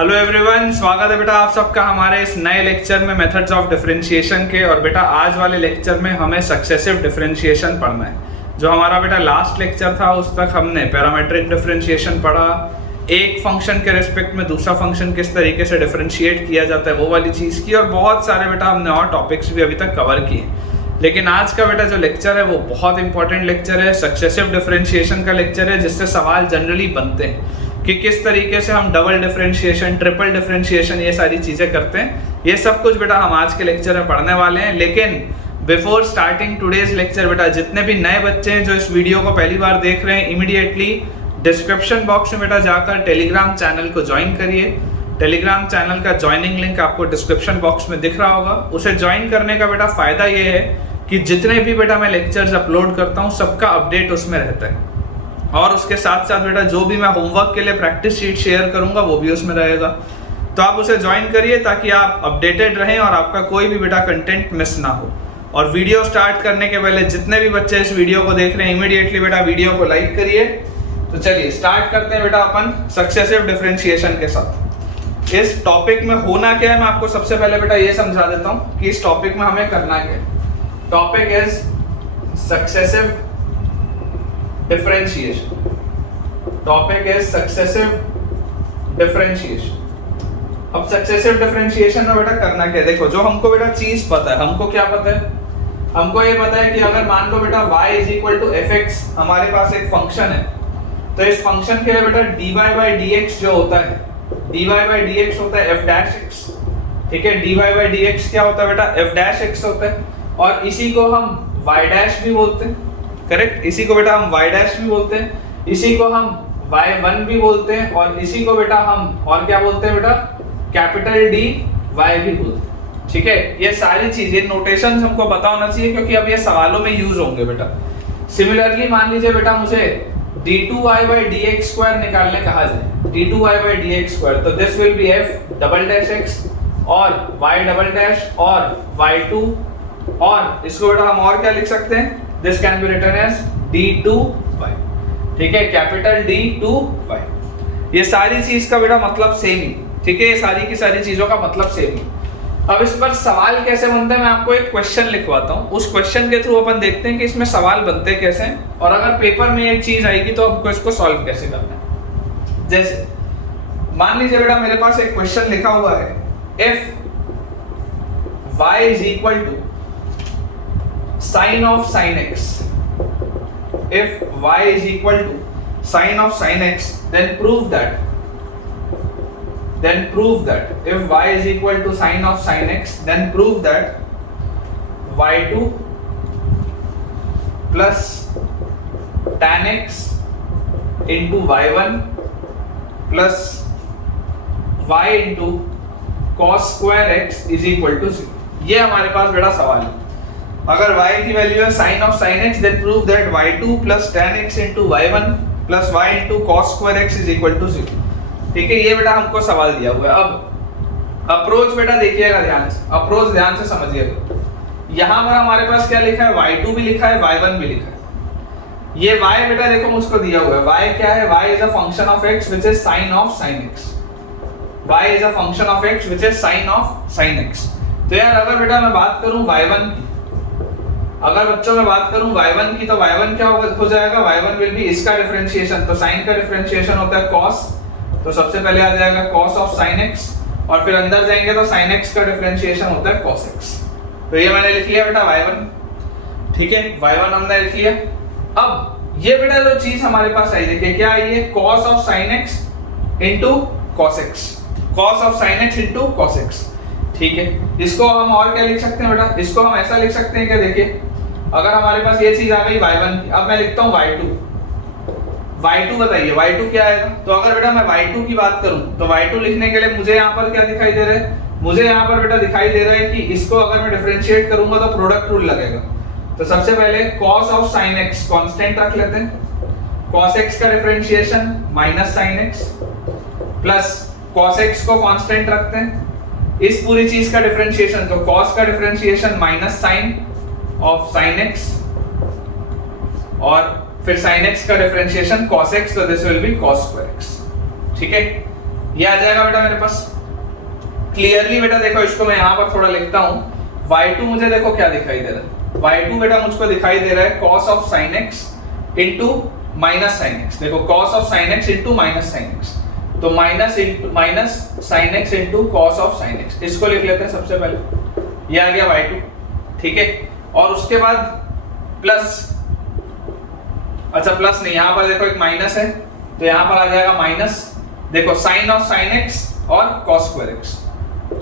Hello everyone, स्वागत है बेटा आप सबका हमारे इस नए लेक्चर में मेथड्स ऑफ डिफरेंशिएशन के। और बेटा आज वाले लेक्चर में हमें सक्सेसिव डिफरेंशिएशन पढ़ना है। जो हमारा बेटा लास्ट लेक्चर था उस तक हमने पैरामीट्रिक डिफरेंशिएशन पढ़ा, एक फंक्शन के रिस्पेक्ट में दूसरा फंक्शन किस तरीके से डिफरेंशिएट किया जाता है वो वाली चीज़ की, और बहुत सारे बेटा हमने और टॉपिक्स भी अभी तक कवर किए। लेकिन आज का बेटा जो लेक्चर है वो बहुत इंपॉर्टेंट लेक्चर है, सक्सेसिव डिफरेंशिएशन का लेक्चर है, जिससे सवाल जनरली बनते हैं कि किस तरीके से हम डबल डिफरेंशिएशन, ट्रिपल डिफरेंशिएशन, ये सारी चीज़ें करते हैं। ये सब कुछ बेटा हम आज के लेक्चर में पढ़ने वाले हैं। लेकिन बिफोर स्टार्टिंग टुडेज लेक्चर बेटा जितने भी नए बच्चे हैं जो इस वीडियो को पहली बार देख रहे हैं, इमीडिएटली डिस्क्रिप्शन बॉक्स में बेटा जाकर टेलीग्राम चैनल को ज्वाइन करिए। टेलीग्राम चैनल का ज्वाइनिंग लिंक आपको डिस्क्रिप्शन बॉक्स में दिख रहा होगा। उसे ज्वाइन करने का बेटा फ़ायदा ये है कि जितने भी बेटा मैं लेक्चर्स अपलोड करता हूँ सबका अपडेट उसमें रहता है, और उसके साथ साथ बेटा जो भी मैं होमवर्क के लिए प्रैक्टिस शीट शेयर करूंगा वो भी उसमें रहेगा। तो आप उसे ज्वाइन करिए ताकि आप अपडेटेड रहें और आपका कोई भी बेटा कंटेंट मिस ना हो। और वीडियो स्टार्ट करने के पहले जितने भी बच्चे इस वीडियो को देख रहे हैं, इमीडिएटली बेटा वीडियो को लाइक करिए। तो चलिए स्टार्ट करते हैं बेटा अपन सक्सेसिव डिफरेंशिएशन के साथ। इस टॉपिक में होना क्या है मैं आपको सबसे पहले बेटा ये समझा देता हूँ कि इस टॉपिक में हमें करना क्या है। Topic is successive differentiation. Topic is successive differentiation. अब successive differentiation में बेटा करना क्या है, देखो जो हमको बेटा चीज पता है, हमको क्या पता है, हमको ये पता है कि अगर मान लो बेटा y is equal to fx हमारे पास एक फंक्शन है, तो इस फंक्शन के लिए बेटा dy by dx जो होता है, dy by dx होता है f dash x, ठीक है। dy by dx क्या होता है बेटा, f dash x होता है, और इसी को हम y dash भी बोलते हैं, करेक्ट। इसी को बेटा हम y डैश भी बोलते हैं, इसी को हम y1 भी बोलते हैं, और इसी को बेटा हम और क्या बोलते हैं बेटा, कैपिटल D y भी बोलते हैं, ठीक है। ये सारी चीजें नोटेशंस हमको पता होना चाहिए क्योंकि अब ये सवालों में यूज होंगे बेटा। सिमिलरली मान लीजिए बेटा मुझे d2y by dx स्क्वायर निकालने कहा जाए, d2y by dx स्क्वायर, तो दिस will be f double dash x और y डबल डैश और y2, और इसको बेटा हम और क्या लिख सकते हैं, This can be written as d2y, ठीक है, कैपिटल D2y। ये सारी चीज का बेटा मतलब सेम ही, ठीक है, ये सारी की सारी चीजों का मतलब सेम ही। अब इस पर सवाल कैसे बनते हैं मैं आपको एक क्वेश्चन लिखवाता हूँ, उस क्वेश्चन के थ्रू अपन देखते हैं कि इसमें सवाल बनते कैसे हैं, और अगर पेपर में एक चीज आएगी तो हमको इसको सॉल्व कैसे करना है। जैसे मान लीजिए बेटा मेरे पास एक क्वेश्चन लिखा हुआ है, if y is equal to sin of sin x, if y is equal to sin of sin x, then prove that if y is equal to sin of sin x, then prove that y2 plus tan x into y1 plus y into cos square x is equal to 0। ये हमारे पास बेटा सवाल है। अगर y की value है sin of sin x, then prove that y2 plus tan x into y1 plus y into cos square x is equal to 0, ठीक है। ये बेटा हमको सवाल दिया हुआ है। अब अप्रोच बेटा देखिएगा ध्यान से, अप्रोच ध्यान से समझिएगा। यहाँ पर हमारे पास क्या लिखा है, y2 भी लिखा है, y1 भी लिखा है। ये y बेटा देखो मुझको दिया हुआ है, y क्या है, y is a function of x which is sin of sin x, y is a function of x which is sin of sin x। तो यार अगर बेटा मैं बात करूं y1 की, अगर बच्चों में बात करूं y1 की, तो y1 क्या हो जाएगा, y1 विल बी इसका डिफरेंशिएशन, तो sin का डिफरेंशिएशन होता है cos, तो सबसे पहले आ जाएगा cos ऑफ sin x, और फिर अंदर जाएंगे तो sin x का डिफरेंशिएशन होता है cos x। तो ये मैंने लिख लिया बेटा y1, ठीक है, y1 हमने लिख लिया। अब ये बेटा जो चीज हमारे पास आई, देखिए क्या आई है, cos of sin x into cos x, cos of sin x into cos x, ठीक है। इसको हम और क्या लिख सकते हैं बेटा, इसको हम ऐसा लिख सकते हैं कि देखिए अगर हमारे पास ये चीज आ गई y1 की, अब मैं लिखता हूँ y2 बताइए y2 क्या आएगा। तो अगर बेटा मैं y2 की बात करूं तो y2 लिखने के लिए मुझे यहाँ पर क्या दिखाई दे रहा है, मुझे यहाँ पर बेटा दिखाई दे रहा है कि इसको अगर मैं डिफरेंशिएट करूंगा तो प्रोडक्ट रूल लगेगा। तो सबसे पहले cos of sin x constant रख लेते हैं, cos x का differentiation minus sin x plus cos x को कांस्टेंट रखते हैं, इस पूरी चीज का डिफरेंशिएशन, तो cos का differentiation minus sin of sin x, और फिर sin x का डिफरेंशिएशन cos x, तो दिस will be cos square x, ठीक है। ये आ जाएगा बेटा मेरे पास क्लियरली। बेटा देखो इसको मैं यहाँ पर थोड़ा लिखता हूँ। y2 मुझे देखो क्या दिखाई दे रहा है, y2 बेटा मुझको दिखाई दे रहा है cos of sin x into minus sin x। देखो cos of sin x into minus sin x, तो minus sin x into cos of sin x, इसको लिख लेते हैं सबसे पहले। ये आ गया y2, ठीक है। और उसके बाद प्लस, अच्छा प्लस नहीं, यहाँ पर देखो एक माइनस है तो यहाँ पर आ जाएगा माइनस। देखो sin ऑफ sin x और cos स्क्वायर x,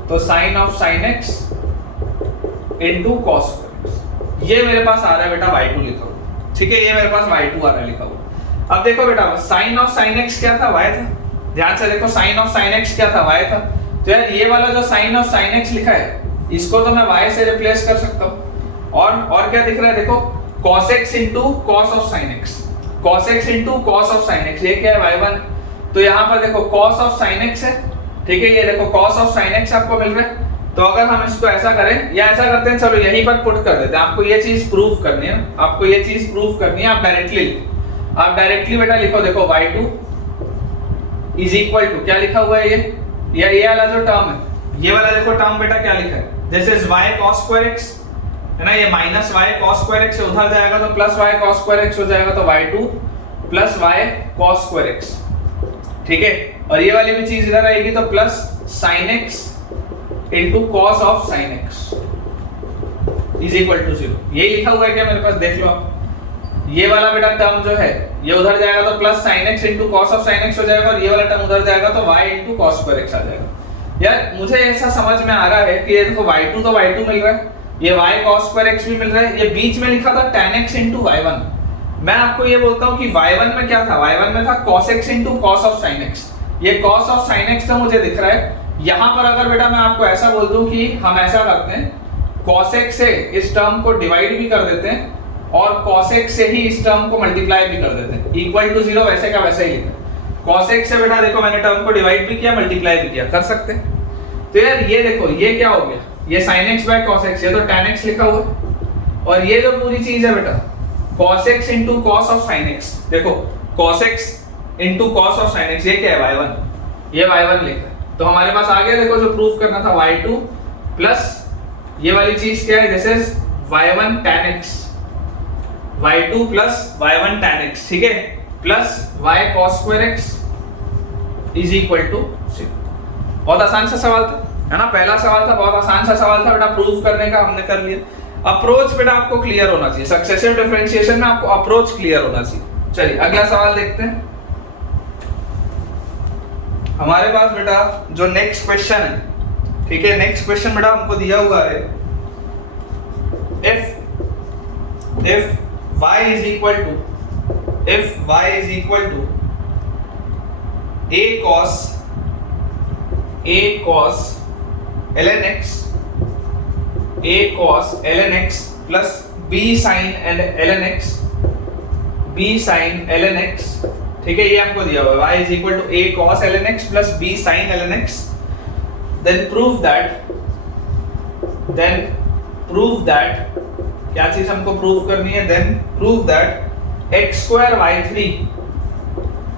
तो sin of sin x into cos square x, ये मेरे पास आ रहा है बेटा y2 लिखा हुआ, ठीक है। ये मेरे पास y2 आ रहा है लिखा हुआ। अब देखो बेटा sin ऑफ sin x क्या था, y था। ध्यान से देखो sin ऑफ sin x क्या था, y था। तो यार ये वाला जो sin ऑफ sin x लिखा है इसको तो मैं y से रिप्लेस कर सकता हूँ। और क्या दिख रहा है देखो cos x into cos of sin x, cos x into cos of sin x, ये क्या है y1। तो यहाँ पर देखो cos ऑफ sin x है, ठीक है। ये देखो cos ऑफ sin x आपको मिल रहा है। तो अगर हम इसको ऐसा करें या ऐसा करते हैं, चलो यहीं पर पुट कर देते हैं। आपको ये चीज प्रूव करनी है, आपको ये चीज प्रूव करनी है। आप डायरेक्टली बेटा लिखो, देखो y2 इज इक्वल टू क्या लिखा हुआ है ये वाला जो टर्म है, ये वाला देखो टर्म बेटा क्या लिखा है, this is y cos square x है ना। ये minus y cos square x से उधर जाएगा तो plus y cos square x हो जाएगा, तो y2 plus y cos square x, ठीक है। और ये वाली भी चीज इधर आएगी तो plus sin x into cos of sin x is equal to 0। यही लिखा हुआ है क्या मेरे पास, देख लो आप। ये वाला बेटा टर्म जो है ये उधर जाएगा तो plus sin x into cos of sin x हो जाएगा, और ये वाला टर्म उधर जाएगा तो y into cos square x आ जाएगा। यार मुझे ऐसा समझ में आ रहा है कि ये देखो y2 तो y2 मिल रहा है, ये y cos स्क्वायर x भी मिल रहा है, ये बीच में लिखा था tan x इंटू y1। मैं आपको ये बोलता हूँ कि y1 में क्या था, y1 में था cos x into cos of sin x। ये cos ऑफ sin x तो मुझे दिख रहा है। यहाँ पर अगर बेटा मैं आपको ऐसा बोल दूं कि हम ऐसा करते हैं, cos x से इस टर्म को डिवाइड भी कर देते हैं और cos x से ही इस टर्म को मल्टीप्लाई भी कर देते हैं, इक्वल टू 0 वैसे का वैसा ही लिखा। cos x से बेटा देखो मैंने टर्म को डिवाइड भी किया, मल्टीप्लाई भी किया, कर सकते हैं। तो यार ये देखो ये क्या हो गया, ये sin x by cos x, ये तो tan x लिखा हुआ है। और ये जो पूरी चीज है बेटा cos x into cos of sin x, देखो cos x into cos of sin x, ये क्या है y1, ये y1 लिखा है। तो हमारे पास आ गया देखो जो प्रूफ करना था y2 प्लस ये वाली चीज क्या है, this is y1 tan x, y2 plus y1 tan x, ठीक है, plus y cos square x is equal to 0। बहुत आसान सा सवाल था, है ना। पहला सवाल था, बहुत आसान सा सवाल था बेटा, प्रूफ करने का हमने कर लिया। अप्रोच बेटा आपको क्लियर होना चाहिए, सक्सेसिव डिफरेंशिएशन में आपको अप्रोच क्लियर होना चाहिए। चलिए अगला सवाल देखते हैं। हमारे पास बेटा जो नेक्स्ट क्वेश्चन है, ठीक है, नेक्स्ट क्वेश्चन बेटा हमको दिया हुआ है, if y is equal to a cos ln x plus b sin ln x, ठीक है, ये हमको दिया हुआ है y is equal to a cos ln x plus b sin ln x, then prove that क्या चीज हमको प्रूव करनी है, then prove that x square y3,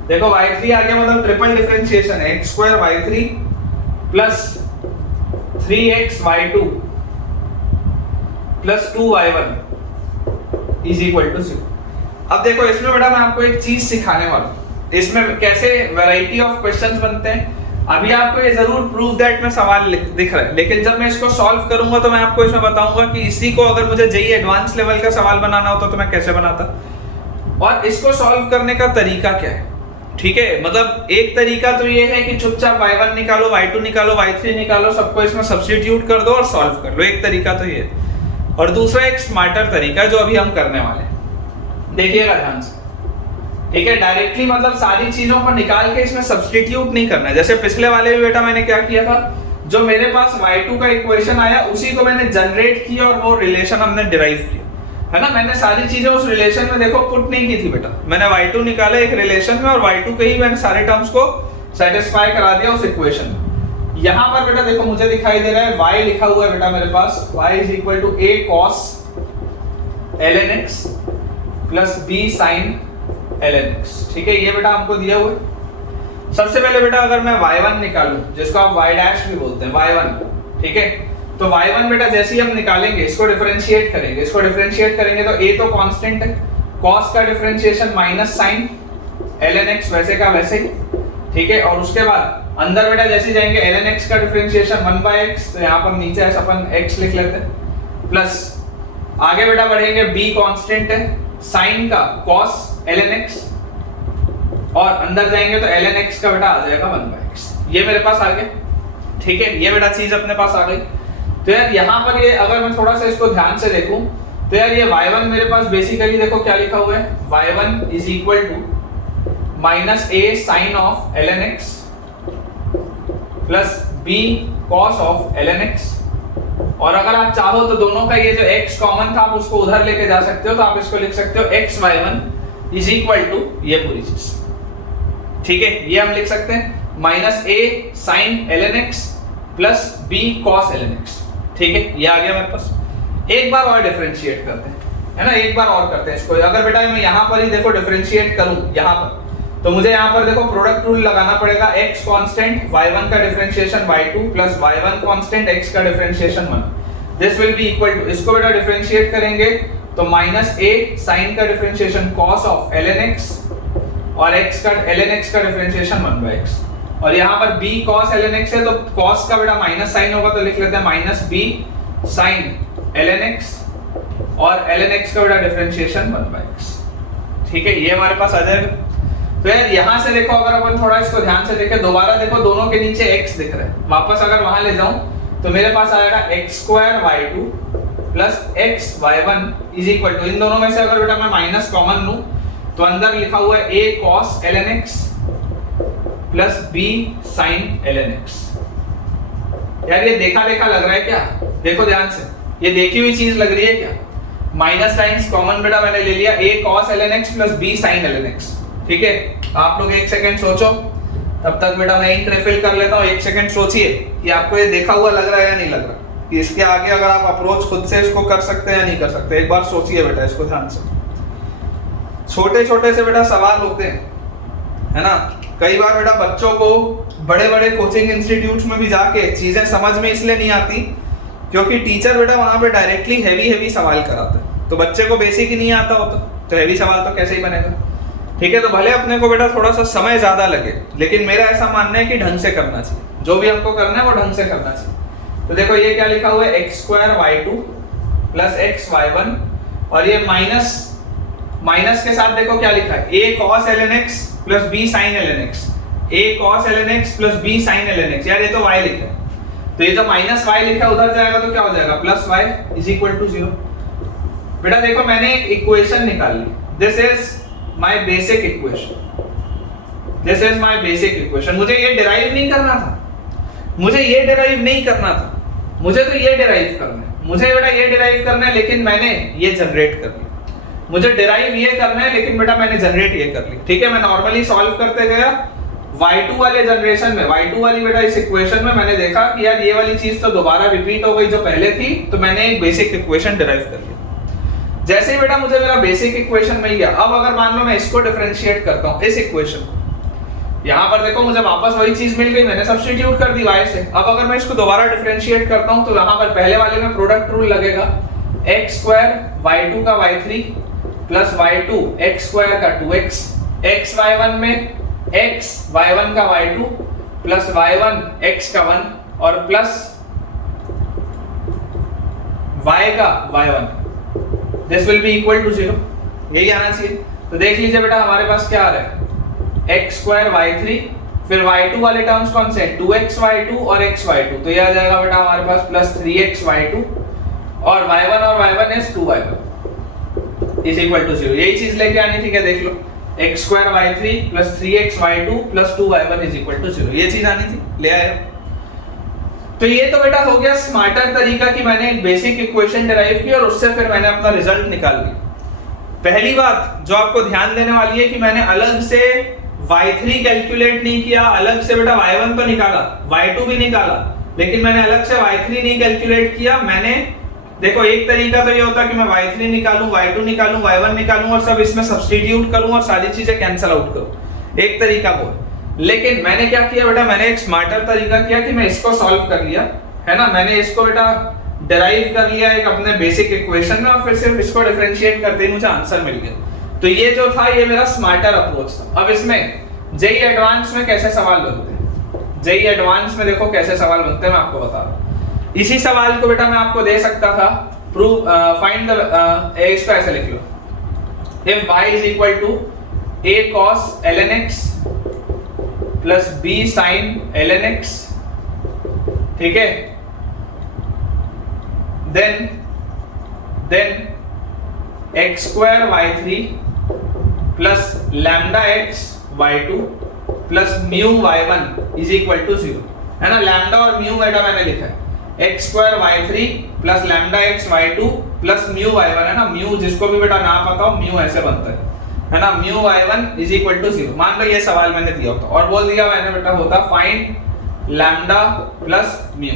देखो y3 आ गया मतलब ट्रिपल डिफरेंशिएशन है, x square y3 plus 3x y2 plus 2y1 is equal to 0। अब देखो इसमें बेटा मैं आपको एक चीज सिखाने वाला हूँ, इसमें कैसे वैरायटी ऑफ क्वेश्चंस बनते हैं। अभी आपको ये जरूर प्रूव दैट में सवाल दिख रहा है, लेकिन जब मैं इसको सॉल्व करूंगा तो मैं आपको इसमें बताऊंगा कि इसी को अगर मुझे जेईई एडवांस लेवल का सवाल बनाना होता तो मैं कैसे बनाता, और इसको सॉल्व करने का तरीका क्या है, ठीक है। मतलब एक तरीका तो ये है कि चुपचाप y1 निकालो, y2 निकालो, y3 निकालो, सबको इसमें सब्स्टिट्यूट कर दो और सॉल्व कर लो, एक तरीका तो ये है। और दूसरा एक स्मार्टर तरीका जो अभी हम करने वाले हैं, देखिएगा ध्यान से, ठीक है। डायरेक्टली मतलब सारी चीजों को निकाल के इसमें सब्स्टिट्यूट नहीं करना है। जैसे पिछले वाले में बेटा मैंने क्या किया था, जो मेरे पास y2 का इक्वेशन आया उसी को मैंने जनरेट किया और वो रिलेशन हमने डिराइव किया, है ना। मैंने सारी चीजें उस रिलेशन में देखो पुट नहीं की थी बेटा, मैंने y2 निकाला एक रिलेशन में और y2 के ही मैंने सारे टर्म्स को सेटिस्फाई करा दिया उस इक्वेशन में। यहाँ पर बेटा देखो मुझे दिखाई दे रहा है y लिखा हुआ है बेटा मेरे पास, y is equal to a cos ln x plus b sin ln x, ठीक है, ये बेटा हमको दिया हुआ है। सबसे पहले बेटा अगर मैं y1 निकालूं, जिसको आप y डैश भी बोलते हैं, y1, ठीक है, तो y1 बेटा जैसे ही हम निकालेंगे, इसको डिफरेंशिएट करेंगे, तो a तो कांस्टेंट है, cos का differentiation minus sine ln x वैसे का वैसे ही, ठीक है, और उसके बाद अंदर बेटा जैसे जाएंगे ln x का डिफरेंशिएशन 1/x, तो यहाँ पर नीचे ऐसा अपन x लिख लेते हैं, प्लस आगे बेटा बढ़ेंगे, b कांस्टेंट है, साइन का cos ln x, और अंदर जाएंगे तो ln x का बेटा आ जाएगा 1/x। ये मेरे पास आ गया, ठीक है, ये बेटा चीज अपने पास आ गई। तो यार यहाँ पर ये अगर मैं थोड़ा सा इसको ध्यान से देखूं, तो यार ये y1 मेरे पास बेसिकली देखो क्या लिखा हुआ है, y1 is equal to minus a sine of ln x plus b cos of ln x, और अगर आप चाहो तो दोनों का ये जो x कॉमन था आप उसको उधर लेके जा सकते हो, तो आप इसको लिख सकते हो x y1 is equal to ये पूरी चीज, ठीक है, ये हम लिख सकते हैं minus a sine ln x plus b cos ln x, ठीक है, ये आ गया मेरे पास। एक बार और डिफरेंशिएट करते हैं, है ना, एक बार और करते हैं इसको। अगर बेटा मैं यहाँ पर ही देखो डिफरेंशिएट करूं यहाँ पर, तो मुझे यहाँ पर देखो प्रोडक्ट रूल लगाना पड़ेगा, x कांस्टेंट y1 का differentiation y2 plus y1 constant x का differentiation 1, this will be equal to, इसको बेटा डिफरेंशिएट करेंगे तो माइनस a साइन का differentiation cos of ln x और x का ln x का डिफरेंशिएशन 1/x, और यहाँ पर b cos ln x है तो cos का बेटा माइनस साइन होगा तो लिख लेते हैं minus b sine ln x और ln x का बेटा डिफरेंशिएशन 1/x, ठीक है, ये हमारे पास आ जाएगा। तो यार यहाँ से देखो अगर अपन थोड़ा इसको ध्यान से देखें, दोबारा देखो दोनों के नीचे x दिख रहा है, वापस अगर वहां ले जाऊं तो मेरे पास आएगा x² y2 plus x y1 is equal to, इन दोनों में से अगर बेटा मैं माइनस कॉमन लूं तो अंदर लिखा हुआ है a cos ln x plus b sin ln x। यार ये देखा देखा लग रहा है क्या, देखो ध्यान से, ये देखी हुई चीज लग रही है क्या, माइनस साइंस कॉमन बेटा मैंने ले लिया, a cos ln x plus b sin ln x, ठीक है। आप लोग एक सेकंड सोचो, तब तक बेटा मैं इंक रिफिल कर लेता हूँ, एक सेकंड सोचिए कि आपको ये देखा हुआ लग रहा है या नहीं लग रहा, कि इसके आगे अगर आप अप्रोच खुद से इसको कर सकते हैं या नहीं कर सकते, एक बार सोचिए बेटा इसको ध्यान से। छोटे छोटे से बेटा सवाल होते हैं, है ना, कई बार बेटा बच्चों को बड़े बड़े कोचिंग इंस्टीट्यूट्स में भी जाके चीजें समझ में इसलिए नहीं आती क्योंकि टीचर बेटा वहां पे डायरेक्टली हैवी सवाल कराते हैं, तो बच्चे को बेसिक ही नहीं आता होता, तो हैवी सवाल तो कैसे ही बनेगा, ठीक है। तो भले अपने को बेटा थोड़ा सा समय ज्यादा लगे, लेकिन मेरा ऐसा मानना है कि ढंग से करना चाहिए, जो भी हमको करना है वो ढंग से करना चाहिए। तो देखो ये क्या लिखा हुआ है, x² y2 plus x y1, और ये माइनस के साथ देखो क्या लिखा है, a cos ln x plus b sin ln x, a cos ln x plus b sin ln x, यार ये तो y लिखा है, तो ये जो माइनस y लिखा है उधर जाएगा तो क्या हो जाएगा, plus y is equal to 0। बेटा देखो मैंने एक इक्वेशन निकाल ली, this is my basic equation, this is my basic equation. मुझे ये डिराइव नहीं करना था, मुझे ये डिराइव नहीं करना था, मुझे तो ये डिराइव करना है, मुझे बेटा ये डिराइव करना है, लेकिन मैंने ये जनरेट कर लिया। मुझे डिराइव ये करना है लेकिन बेटा मैंने जनरेट ये कर ली, ठीक है। मैं नॉर्मली सॉल्व करते गया, y2 वाले जनरेशन में, y2 वाली बेटा इस इक्वेशन में मैंने देखा कि यार ये वाली चीज तो दोबारा रिपीट हो गई जो पहले थी, तो मैंने एक बेसिक इक्वेशन डिराइव कर लिया। जैसे ही बेटा मुझे मेरा बेसिक इक्वेशन मिल गया, अब अगर मान लो मैं इसको डिफरेंशिएट करता हूं, इस इक्वेशन को, यहां पर देखो मुझे वापस वही चीज मिल गई, मैंने सब्स्टिट्यूट कर दी y से। अब अगर मैं इसको दोबारा डिफरेंशिएट करता हूं तो यहां पर पहले वाले में प्रोडक्ट रूल लगेगा, x² y2 का y3 प्लस y2 x² का 2x, x y1 में x y1 का y2 प्लस y1 x का 1 और प्लस y का y1, this will be equal to 0, यही आना चाहिए। तो देख लीजिए बेटा हमारे पास क्या आ रहा है, x² y3, फिर y2 वाले टर्म्स कौन से हैं, 2x y2 और x y2, तो ये आ जाएगा बेटा हमारे पास प्लस 3x y2 और y1 is 2y1 is equal to 0। यही चीज लेके आनी थी क्या, देख लो, x² y3 plus 3x y2 plus 2y1 is equal to 0, ये चीज आनी थी, ले आया। तो ये तो बेटा हो गया स्मार्टर तरीका कि मैंने एक बेसिक इक्वेशन डिराइव की और उससे फिर मैंने अपना रिजल्ट निकाल लिया। पहली बात जो आपको ध्यान देने वाली है कि मैंने अलग से y3 कैलकुलेट नहीं किया, अलग से बेटा y1 तो निकाला, y2 भी निकाला, लेकिन मैंने अलग से y3 नहीं कैलकुलेट किया। मैंने देखो एक तरीका तो ये होता है कि मैं y3 निकालूं, y2 निकालूं, y1 निकालूं और सब इसमें सब्स्टिट्यूट करूं और सारी चीजें कैंसिल आउट करूं, एक तरीका वो। लेकिन मैंने क्या किया बेटा, मैंने एक स्मार्टर तरीका किया कि मैं इसको सॉल्व कर लिया, है ना, मैंने इसको बेटा डेराइव कर लिया एक अपने बेसिक इक्वेशन में, और फिर सिर्फ इसको डिफरेंशिएट करते ही मुझे आंसर मिल गया। तो ये जो था ये मेरा स्मार्टर अप्रोच था। अब इसमें जेई एडवांस में कैसे सवाल बनते हैं, जेई एडवांस में देखो कैसे सवाल बनते हैं, मैं आपको बता रहा हूं। इसी सवाल को बेटा मैं आपको दे सकता था, प्रूव फाइंड द इसको ऐसे लिख लो, if y is equal to a cos ln x plus b sin ln x, ठीक है, then x square y3 plus lambda x y2 plus mu y1 is equal to 0, है ना। Lambda और mu बेटा मैंने लिखा है, x square y3 plus lambda x y2 plus mu y1, है ना। म्यू जिसको भी बेटा ना पता हो, म्यू ऐसे बनता है ना, mu y1 is equal to 0। मान लो ये सवाल मैंने दिया होता और बोल दिया मैंने बेटा होता find lambda plus mu,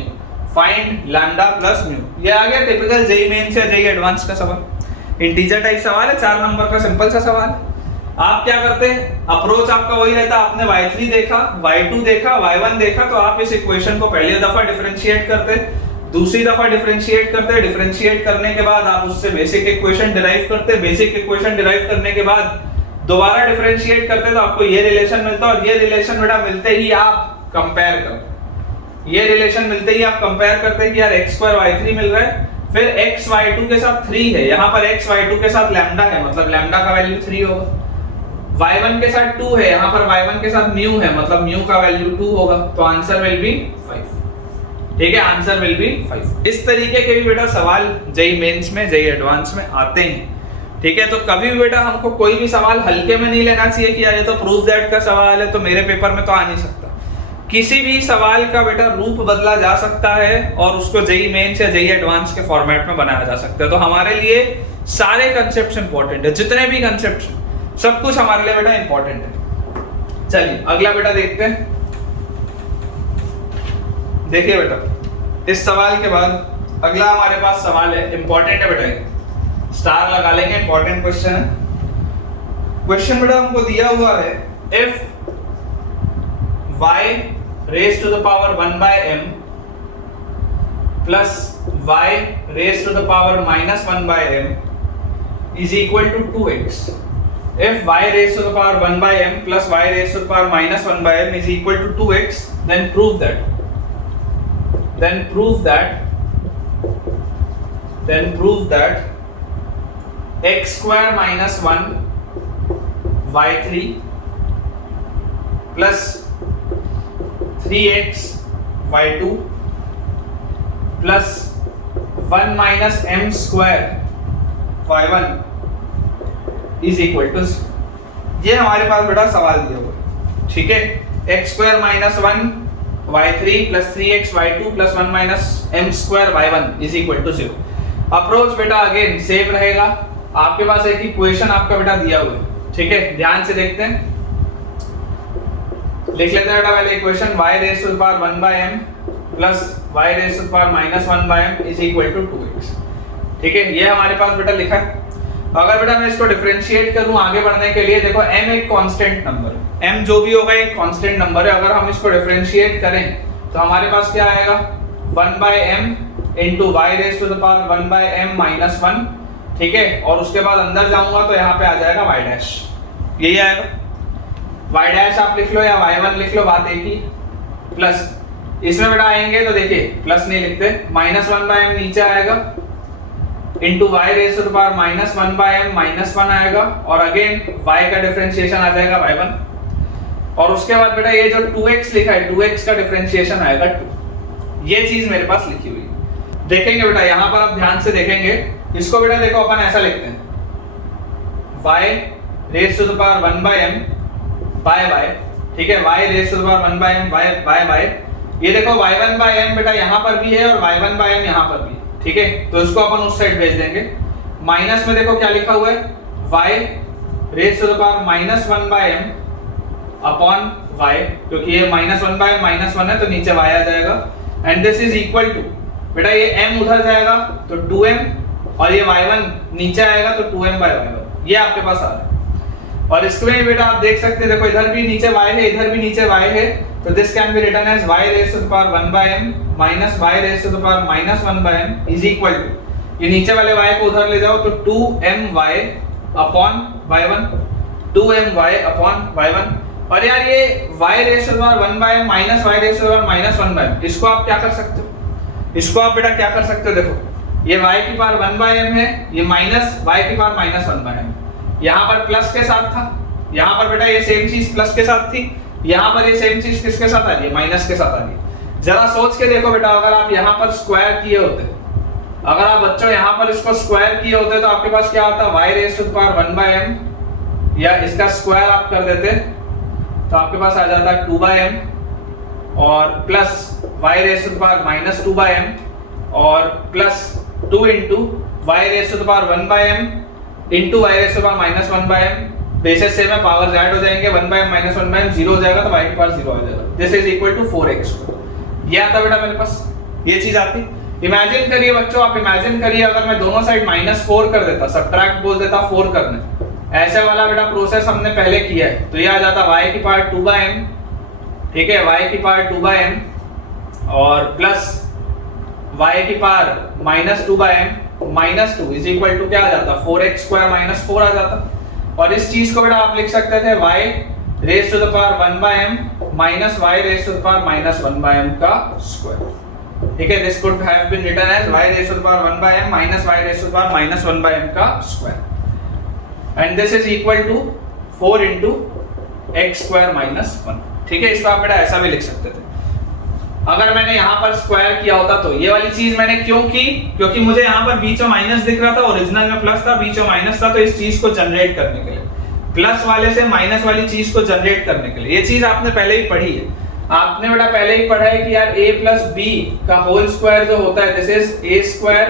find lambda plus mu. ये आ गया टिपिकल जेई मेंस या जेई एडवांस का सवाल, इंटीजर टाइप सवाल है, 4 नंबर का सिंपल सा सवाल है। आप क्या करते हैं, अप्रोच आपका वही रहता है, आपने y3 देखा, y2 देखा, y1 देखा, तो आप इस इक्वेशन को पहली दफा डिफरेंशिएट करते, दूसरी दफा डिफरेंशिएट करते, डिफरेंशिएट करने के बाद आप उससे बेसिक इक्वेशन डिराइव करते, बेसिक इक्वेशन डिराइव करने के बाद दोबारा डिफरेंशिएट करते, तो आपको ये रिलेशन मिलता है। और ये रिलेशन बेटा मिलते ही आप कंपेयर करते, ये रिलेशन मिलते ही आप कंपेयर करते हैं कि यार x स्क्वायर y3 मिल रहा है, फिर x y2 के साथ 3 है, यहाँ पर x y2 के साथ लैम्डा है, मतलब लैम्डा का वैल्यू 3 होगा, y1 के साथ 2 है, यहाँ पर y1 के साथ म्यू है, मतलब म्यू का वैल्यू 2 होगा, तो आंसर विल बी 5। ठीक है, आंसर विल बी 5। इस तरीके के भी बेटा सवाल जेई मेंस में, जेई एडवांस में आते हैं। ठीक है, तो कभी भी बेटा हमको कोई भी सवाल हल्के में नहीं लेना चाहिए कि यार ये तो प्रूफ दैट का सवाल है तो मेरे पेपर में तो आ नहीं सकता। किसी भी सवाल का बेटा रूप बदला जा सकता है और उसको जेई मेंस या जेई एडवांस के फॉर्मेट में बनाया जा सकता है। तो हमारे लिए सारे कंसेप्ट्स इंपॉर्टेंट है, जितने भी कंसेप्ट्स सब कुछ हमारे लिए बेटा इंपॉर्टेंट है। चलिए अगला बेटा देखते हैं। देखिए बेटा, इस सवाल के बाद अगला हमारे पास सवाल है, इंपॉर्टेंट है बेटा, स्टार लगा लेंगे, इंपॉर्टेंट क्वेश्चन है। क्वेश्चन बेटा हमको दिया हुआ है, if y raised to the power 1 by m plus y raised to the power minus 1 by m is equal to 2x. If y raised to the power 1 by m plus y raised to the power minus 1 by m is equal to 2x, then prove that x square minus 1 y3 plus 3x y2 plus 1 minus m square y1 is equal to 0। ये हमारे पास बेटा सवाल दिया हुआ है। ठीक है, x square minus 1 y3 plus 3x y2 plus 1 minus m square y1 is equal to 0। Approach बेटा अगेन सेम रहेगा, आपके पास एक इक्वेशन आपका बेटा दिया हुआ है। ठीक है, ध्यान से देखते हैं, लिख लेते हैं बेटा पहले equation, y raised to the power 1 by m plus y raised to the power minus 1 by m is equal to 2x। ठीक है, ये हमारे पास बेटा लिखा है। अगर बेटा मैं इसको डिफरेंशिएट करूं आगे बढ़ने के लिए, देखो m एक कांस्टेंट नंबर है, m जो भी होगा एक कांस्टेंट नंबर है। अगर हम इसको डिफरेंशिएट करें तो हमारे पास क्या आएगा, 1 by m into y raised to the power 1 by m minus 1। ठीक है, और उसके बाद अंदर जाऊंगा तो यहाँ पे आ जाएगा y डैश, यही आएगा। y डैश आप लिख लो या y1 लिख लो, बात एक ही। प्लस इसमें बेटा आएंगे तो देखिए प्लस नहीं लिखते, माइनस 1 by m नीचे आएगा into y raise to the power minus 1 by m minus 1 आएगा, और अगेन y का डिफरेंशिएशन आ जाएगा y1, और उसके बाद बेटा ये जो 2x लिखा है 2x का डिफरेंशिएशन आएगा 2। ये चीज मेरे पास लिखी हुई है। देखेंगे बेटा यहाँ पर आप ध्यान से देखेंगे, इसको बेटा देखो अपन ऐसा लिखते हैं, y raise to the power 1 by m by by. ठीक है, y raise to the power 1 by m by by. ये देखो y1 by m बेटा यहाँ पर भी है और y1 by m यहाँ पर भी है। ठीक है, तो इसको अपन उस साइड भेज देंगे। माइनस में देखो क्या लिखा हुआ है, y raise to the power minus 1 by m upon y, क्योंकि ये माइनस 1 by m माइनस 1 है तो नीचे y आ जाएगा, and this is equal to, बेटा ये m उधर जाएगा तो 2m, और ये y1 नीचे आएगा तो 2m by y1। ये आपके पास आ रहा है। और इसमें बेटा आप देख सकते हैं, देखो इधर भी नीचे y है, इधर भी नीचे y है, तो this can be written as y raise to the power 1 by m minus y raise to the power minus 1 by m is equal to, ये नीचे वाले y को उधर ले जाओ तो 2my upon y1, 2my upon y1। और यार ये y raise to the power 1 by m minus y raise to the power minus 1 by m, इसको आप क्या कर सकते हो, इसको आप बेटा क्या कर सकते हो, देखो ये y की पावर 1 by m है, ये माइनस y की पावर माइनस 1 by m, यहाँ पर प्लस के साथ था, यहाँ पर बेटा ये सेम चीज प्लस के साथ थी, यहाँ पर ये सेम चीज किसके साथ आ रही है, माइनस के साथ आ रही है। जरा सोच के देखो बेटा, अगर आप यहाँ पर स्क्वायर किए होते, अगर आप बच्चों यहाँ पर इसको स्क्वायर किए होते तो आपके पास क्या होता, y raise to the power 1 by m, या इसका स्क्वायर आप कर देते तो आपके पास आ जाता 2 by m और plus y raise to the power minus 2 by m और plus 2 into y raise to the power 1 by m into y raise to the power minus 1 by m, basis same है, powers add हो जाएंगे, 1 by m minus 1 by m 0 हो जाएगा, तो y के पास 0 आ जाएगा। This is equal to 4x। ये आता बेटा मेरे पास, ये चीज आती। इमेजिन करिए बच्चों, आप इमेजिन करिए अगर मैं दोनों साइड -4 कर देता, सबट्रैक्ट बोल देता 4 करने, ऐसे वाला बेटा प्रोसेस हमने पहले किया है, तो ये आ जाता y की पावर 2 by m, ठीक है, y की पावर 2 by m और प्लस y की power minus 2 by m minus 2 is equal to क्या आ जाता, 4x स्क्वायर माइनस 4 आ जाता। और इस चीज को बेटा आप लिख सकते थे y raise to the power 1 by m minus y raise to the power minus 1 by m का स्क्वायर, ठीक है, this could have been written as y raise to the power 1 by m minus y raise to the power minus 1 by m का square, and this is equal to 4 into x square minus 1, ठीक है। इसको आप बेटा ऐसा भी लिख सकते थे। अगर मैंने यहाँ पर स्क्वायर किया होता तो ये वाली चीज मैंने क्यों की, क्योंकि मुझे यहाँ पर बीच में माइनस दिख रहा था, ओरिजिनल में प्लस था, बीच में माइनस था, तो इस चीज को जनरेट करने के लिए, प्लस वाले से माइनस वाली चीज को जनरेट करने के लिए, ये चीज आपने पहले ही पढ़ी है, आपने बेटा पहले ही पढ़ा है कि यार a प्लस b का होल स्क्वायर जो होता है, this is a square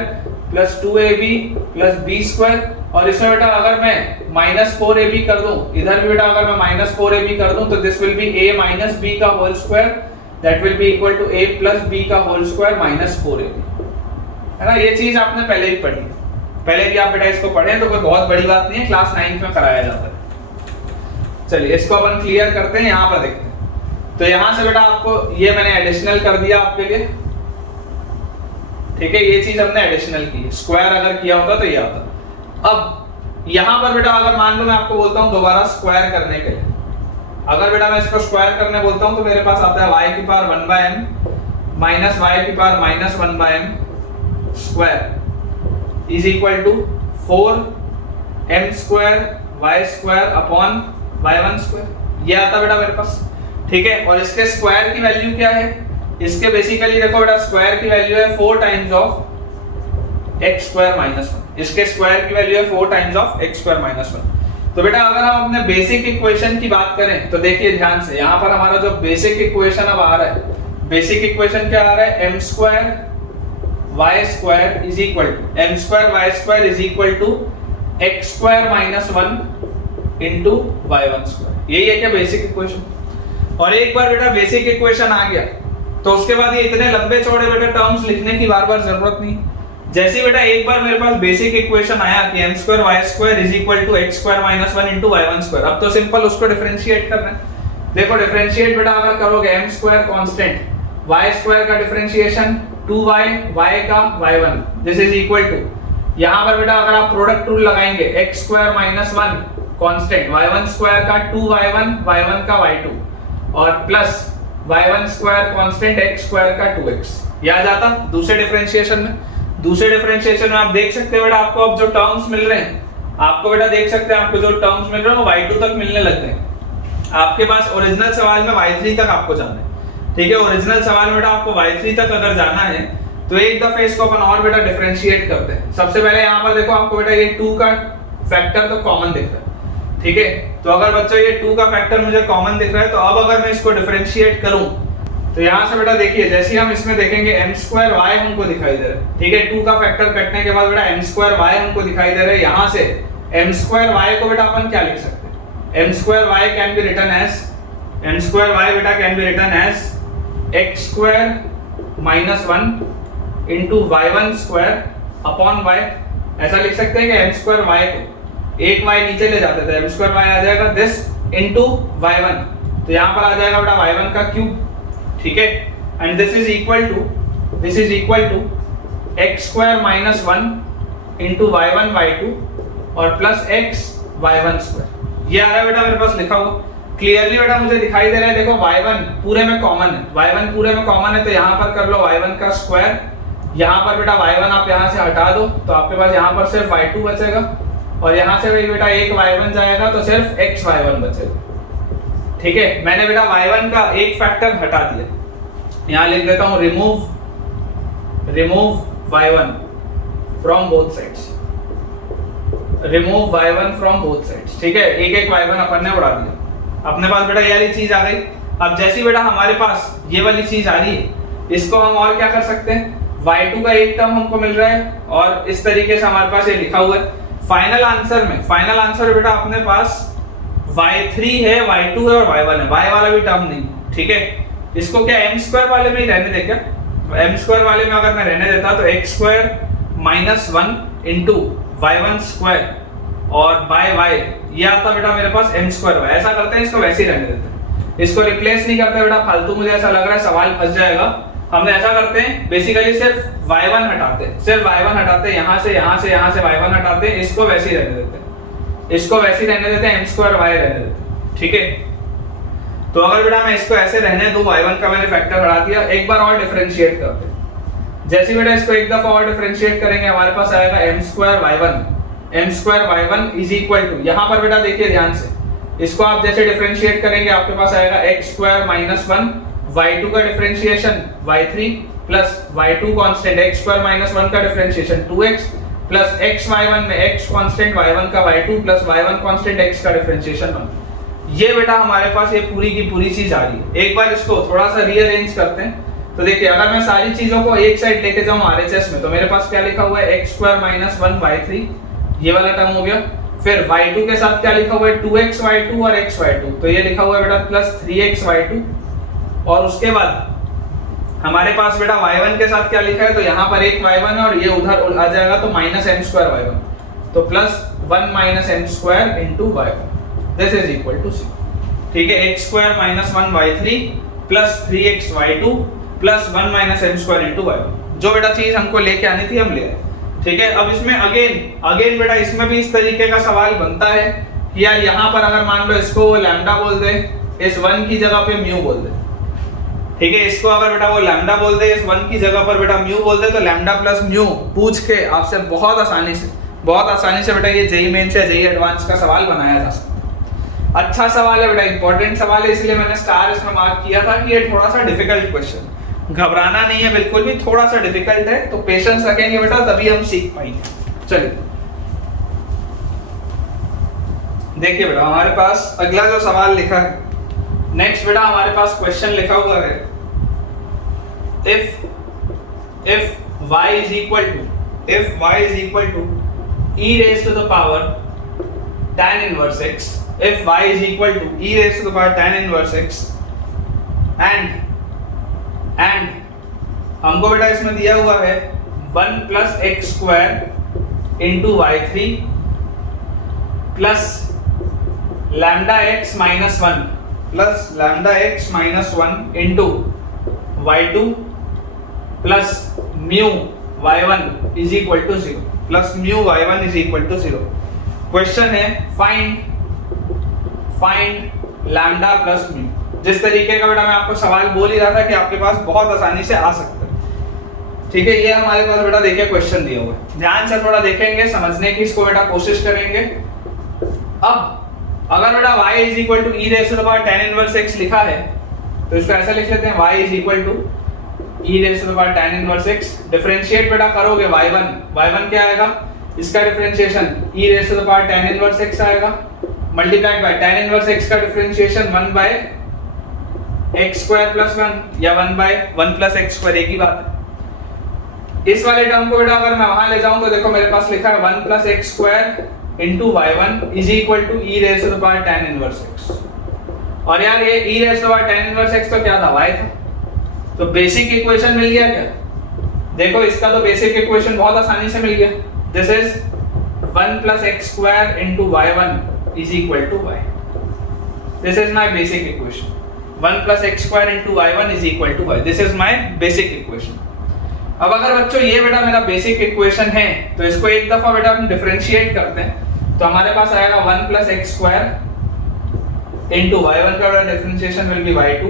plus 2ab plus b square, और इसमें बेटा अगर मैं -4ab कर दूं, इधर भी बेटा अगर मैं -4ab कर दूं, तो दिस विल बी a माइनस b का whole square, that will be equal to a plus b का होल स्क्वायर माइनस 4ab, है ना। ये चीज आपने पहले ही पढ़ी, पहले भी आप बेटा इसको पढ़े, तो कोई बहुत बड़ी बात नहीं है, क्लास 9 में कराया जाता है। चलिए इसको अपन क्लियर करते हैं, यहाँ पर देखते हैं। तो यहाँ से बेटा आपको ये मैंने एडिशनल कर दिया आपके लिए, ठीक है, ये चीज हमने एडिशनल की, स्क्वायर अगर किया होता तो ये आता। अब यहाँ पर बेटा अगर मान लो मैं आपको बोलता हूँ दोबारा स्क्वायर करने के लिए, अगर बेटा मैं इसको स्क्वायर करने बोलता हूं तो मेरे पास आता है y की power 1 by m minus y की power minus 1 by m square is equal to 4m square y square upon y1 square, ये आता बेटा मेरे पास, ठीक है। और इसके स्क्वायर की वैल्यू क्या है, इसके बेसिकली देखो बेटा स्क्वायर की वैल्यू है 4 times of x square minus 1, इसके स्क्वायर की वैल्यू है 4 times of x square minus 1। तो बेटा अगर हम अपने बेसिक इक्वेशन की बात करें तो देखिए ध्यान से, यहाँ पर हमारा जो बेसिक इक्वेशन अब आ रहा है, बेसिक इक्वेशन क्या आ रहा है, m square y square is equal to m square y square is equal to x square minus 1 into y1 square, यही है क्या बेसिक इक्वेशन। और एक बार बेटा बेसिक इक्वेशन आ गया तो उसके बाद ये इतने लंबे चौड़े बेटा टर्म्स लिखने की बार बार जरूरत नहीं। जैसे बेटा एक बार मेरे पास बेसिक इक्वेशन आया कि m square y square is equal to x square minus 1 into y1 square, अब तो सिंपल उसको डिफरेंशिएट करना है। देखो डिफरेंशिएट बेटा अगर करोगे m square constant, y square का डिफरेंशिएशन 2y, y का y1, this is equal to, यहां पर बेटा अगर आप प्रोडक्ट रूल लगाएंगे x square minus 1 constant, y1 square का 2y1, y1 का y2 और plus y1 square constant x square का 2x, ये आ जाता दूसरे डिफरेंशिएशन में। दूसरे डिफरेंशिएशन में आप देख सकते हैं बेटा आपको अब जो टर्म्स मिल रहे हैं, आपको बेटा देख सकते हैं आपको जो टर्म्स मिल रहे हैं वो y2 तक मिलने लगते हैं। आपके पास ओरिजिनल सवाल में y3 तक आपको जाना है, ठीक है, ओरिजिनल सवाल में बेटा आपको y3 तक अगर जाना है तो एक दफे इसको अपन और बेटा डिफरेंशिएट करते हैं। सबसे पहले यहाँ पर देखो आपको बेटा ये 2 का फैक्टर तो कॉमन दिख रहा है, ठीक है, तो अगर बच्चों ये 2 का फैक्टर मुझे कॉमन दिख रहा है, तो अब अगर मैं इसको डिफरेंशिएट करूं तो यहाँ से बेटा देखिए जैसे हम इसमें देखेंगे m स्क्वायर y हमको दिखाई दे रहा है, ठीक है, 2 का फैक्टर कटने के बाद बेटा m स्क्वायर y हमको दिखाई दे रहा है। यहाँ से m स्क्वायर y को बेटा अपन क्या लिख सकते हैं, m square y can be written as, m square y बेटा can be written as x square minus 1 into y1 square upon y, ऐसा लिख सकते हैं कि m स्क्वायर y को एक y नीचे ले जाते थे, m स्क्वायर y आ जाएगा दिस इनटू y1, तो यहाँ पर आ जाएगा बेटा y1 का क्यूब, ठीक है, and this is equal to x square minus 1 into y1 y2 और प्लस x y1 स्क्वायर। ये आ रहा है बेटा मेरे पास लिखा हुआ क्लियरली बेटा, मुझे दिखाई दे रहा है। देखो y1 पूरे में कॉमन है, y1 पूरे में कॉमन है, तो यहाँ पर कर लो y1 का स्क्वायर, यहाँ पर बेटा y1 आप यहाँ से हटा दो तो आपके पास यहाँ पर सिर्फ y2 बचेगा, और यहाँ से भी बेटा एक y1 जाएगा तो सिर्फ x y1 बचेगा, ठीक है। मैंने बेटा y1 का एक फैक्टर हटा दिया, यहाँ लिख देता हूँ remove y1 from both sides, remove y1 from both sides, ठीक है। एक y1 अपन ने उड़ा दिया, अपने पास बेटा ये वाली चीज आ गई। अब जैसी बेटा हमारे पास ये वाली चीज आ रही है, इसको हम और क्या कर सकते हैं, y2 का एक टर्म हमको मिल रहा है और इस तरीके से हमारे पास ये लिखा हुआ है। फाइनल आंसर बेटा अपने पास y3 है, y2 है और y1 है, y वाला भी टर्म नहीं, ठीक है। इसको क्या m स्क्वायर वाले में ही रहने दे क्या, m स्क्वायर वाले में अगर मैं रहने देता तो x square minus 1 into y1 square और बाय y ये आता बेटा मेरे पास m स्क्वायर y। ऐसा करते हैं, इसको वैसे ही रहने देते हैं, इसको रिप्लेस नहीं करते बेटा, फालतू मुझे ऐसा लग रहा है सवाल फंस जाएगा। हमने ऐसा करते हैं बेसिकली सिर्फ y1 हटाते हैं, सिर्फ y1 हटाते हैं, यहाँ से y1 हटाते हैं, इसको वैसे ही रहने देते हैं, इसको वैसे ही रहने देते हैं, m स्क्वायर y रहने देते हैं, ठीक है। तो अगर बेटा मैं इसको ऐसे रहने दूं, y1 का मैंने फैक्टर हटा दिया, एक बार और डिफरेंशिएट करते हैं। जैसे बेटा इसको एक दफा और डिफरेंशिएट करेंगे, हमारे पास आएगा m square y1 is equal to, यहाँ पर बेटा देखिए ध्यान से, इसको आप जैसे डिफरेंशिएट करेंगे आपके पास आएगा x स्क्वायर माइनस 1, y2 का differentiation y3 plus y2 constant x square minus 1 का differentiation 2x plus x y1 में x कांस्टेंट y1 का y2 plus y1 constant x का डिफरेंशिएशन 1। ये बेटा हमारे पास ये पूरी की पूरी चीज आ रही है। एक बार इसको थोड़ा सा रीअरेंज करते हैं, तो देखिए अगर मैं सारी चीजों को एक साइड लेके जाऊं RHS में, तो मेरे पास क्या लिखा हुआ है, x स्क्वायर माइनस 1 y3, ये वाला टर्म हो गया। फिर y2 के साथ क्या लिखा हुआ है, 2x y2 और x y2, तो ये लिखा हुआ है बेटा प्लस 3x y2, और उसके बाद हमारे पास बेटा y1 के साथ क्या लिखा है, तो यहाँ पर एक y1 है और ये उधर आ जाएगा तो माइनस m स्क्वायर y1, तो plus 1 minus m square into y1, this is equal to 0, ठीक है। x square minus 1 y3 plus 3x y2 plus 1 minus m square into y1, जो बेटा चीज हमको लेके आनी थी हम ले आए, ठीक है। अब इसमें अगेन बेटा इसमें भी इस तरीके का सवाल बनता है कि यार यहाँ पर अगर मान लो इसको लैम्डा बोल दे, इस 1 की जगह पे म्यू बोल दे, ठीक है। इसको अगर बेटा वो लैम्डा बोल दे, इस 1 की जगह पर बेटा म्यू बोल दे, तो लैम्डा प्लस म्यू पूछ के आपसे बहुत आसानी से बेटा ये जेईई मेंस या जेईई एडवांस का सवाल बनाया जा सकता है। अच्छा सवाल है बेटा, इंपॉर्टेंट सवाल है, इसलिए मैंने स्टार इसमें मार्क किया था कि ये थोड़ा सा डिफिकल्ट क्वेश्चन, घबराना नहीं है बिल्कुल भी, थोड़ा सा डिफिकल्ट है, तो पेशेंस रखेंगे बेटा तभी हम सीख पाएंगे। चलिए देखिए बेटा हमारे पास अगला जो सवाल लिखा है, नेक्स्ट बेटा हमारे पास क्वेश्चन लिखा हुआ है, if y is equal to e raised to the power tan inverse x, if y is equal to e raised to the power tan inverse x and हमको बेटा इसमें दिया हुआ है 1 plus x square into y3 plus lambda x minus 1 plus lambda x minus 1 into y2 plus mu y1 is equal to 0, plus mu y1 is equal to 0। Question है find lambda plus mu. जिस तरीके का बेटा मैं आपको सवाल बोल ही रहा था कि आपके पास बहुत आसानी से आ सकता है, ठीक है। ये हमारे पास बेटा देखिए क्वेश्चन दिया हुआ है, ध्यान से थोड़ा देखेंगे, समझने की इसको बेटा कोशिश करेंगे। अब अगर बेटा y is equal to e raise to the power tan inverse x लिखा है, तो इसको ऐसा लिख लेते हैं, y is equal to e raise to the power tan inverse x। Differentiate बेटा करोगे y1 क्या आएगा, इसका differentiation e raise to the power tan inverse x आएगा, multiplied by tan inverse x का differentiation 1 by x square plus 1 या 1 bye 1 plus x square, एक ही बात है। इस वाले टर्म को बेटा अगर मैं वहां ले जाऊं तो देखो मेरे पास लिखा है 1 plus x square into y1 is equal to e raise to the power tan inverse x। और यार ये e raise to the power tan inverse x तो क्या था, y था, तो बेसिक इक्वेशन मिल गया क्या। देखो इसका तो बेसिक इक्वेशन बहुत आसानी से मिल गया, this is 1 plus x square into y1 is equal to y. This is my basic equation. 1 plus x square into y1 is equal to y. This is my basic equation. अब अगर बच्चों ये बेटा मेरा बेसिक इक्वेशन है तो इसको एक दफा बेटा हम डिफरेंशिएट करते हैं तो हमारे पास आएगा 1 plus x square into y1 का differentiation will be y2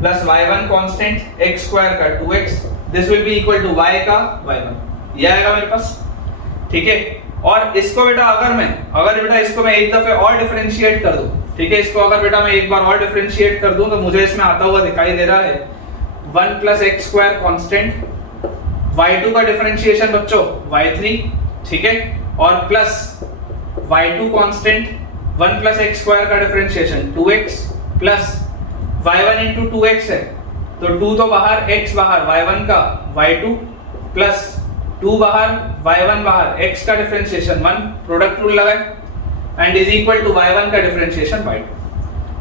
plus y1 constant x square का 2x. This will be equal to y का y1. ये आएगा मेरे पास. ठीक है. और इसको बेटा अगर बेटा इसको मैं एक दफे और डिफरेंशिएट कर दूं, ठीक है, इसको अगर बेटा मैं एक बार और डिफरेंशिएट कर दूं तो मुझे इसमें आता हुआ दिखाई दे रहा है 1 plus x square constant y2 का डिफरेंशिएशन बच्चों y3, ठीक है, और plus y2 constant 1 plus x square का differentiation 2x plus y1 into 2x है तो 2 तो बाहर, x बाहर, y1 का y2 प्लस 2 बाहर, y1 बाहर, x का डिफरेंशिएशन 1, प्रोडक्ट रूल लगाए and is equal to y1 का डिफरेंशिएशन y2.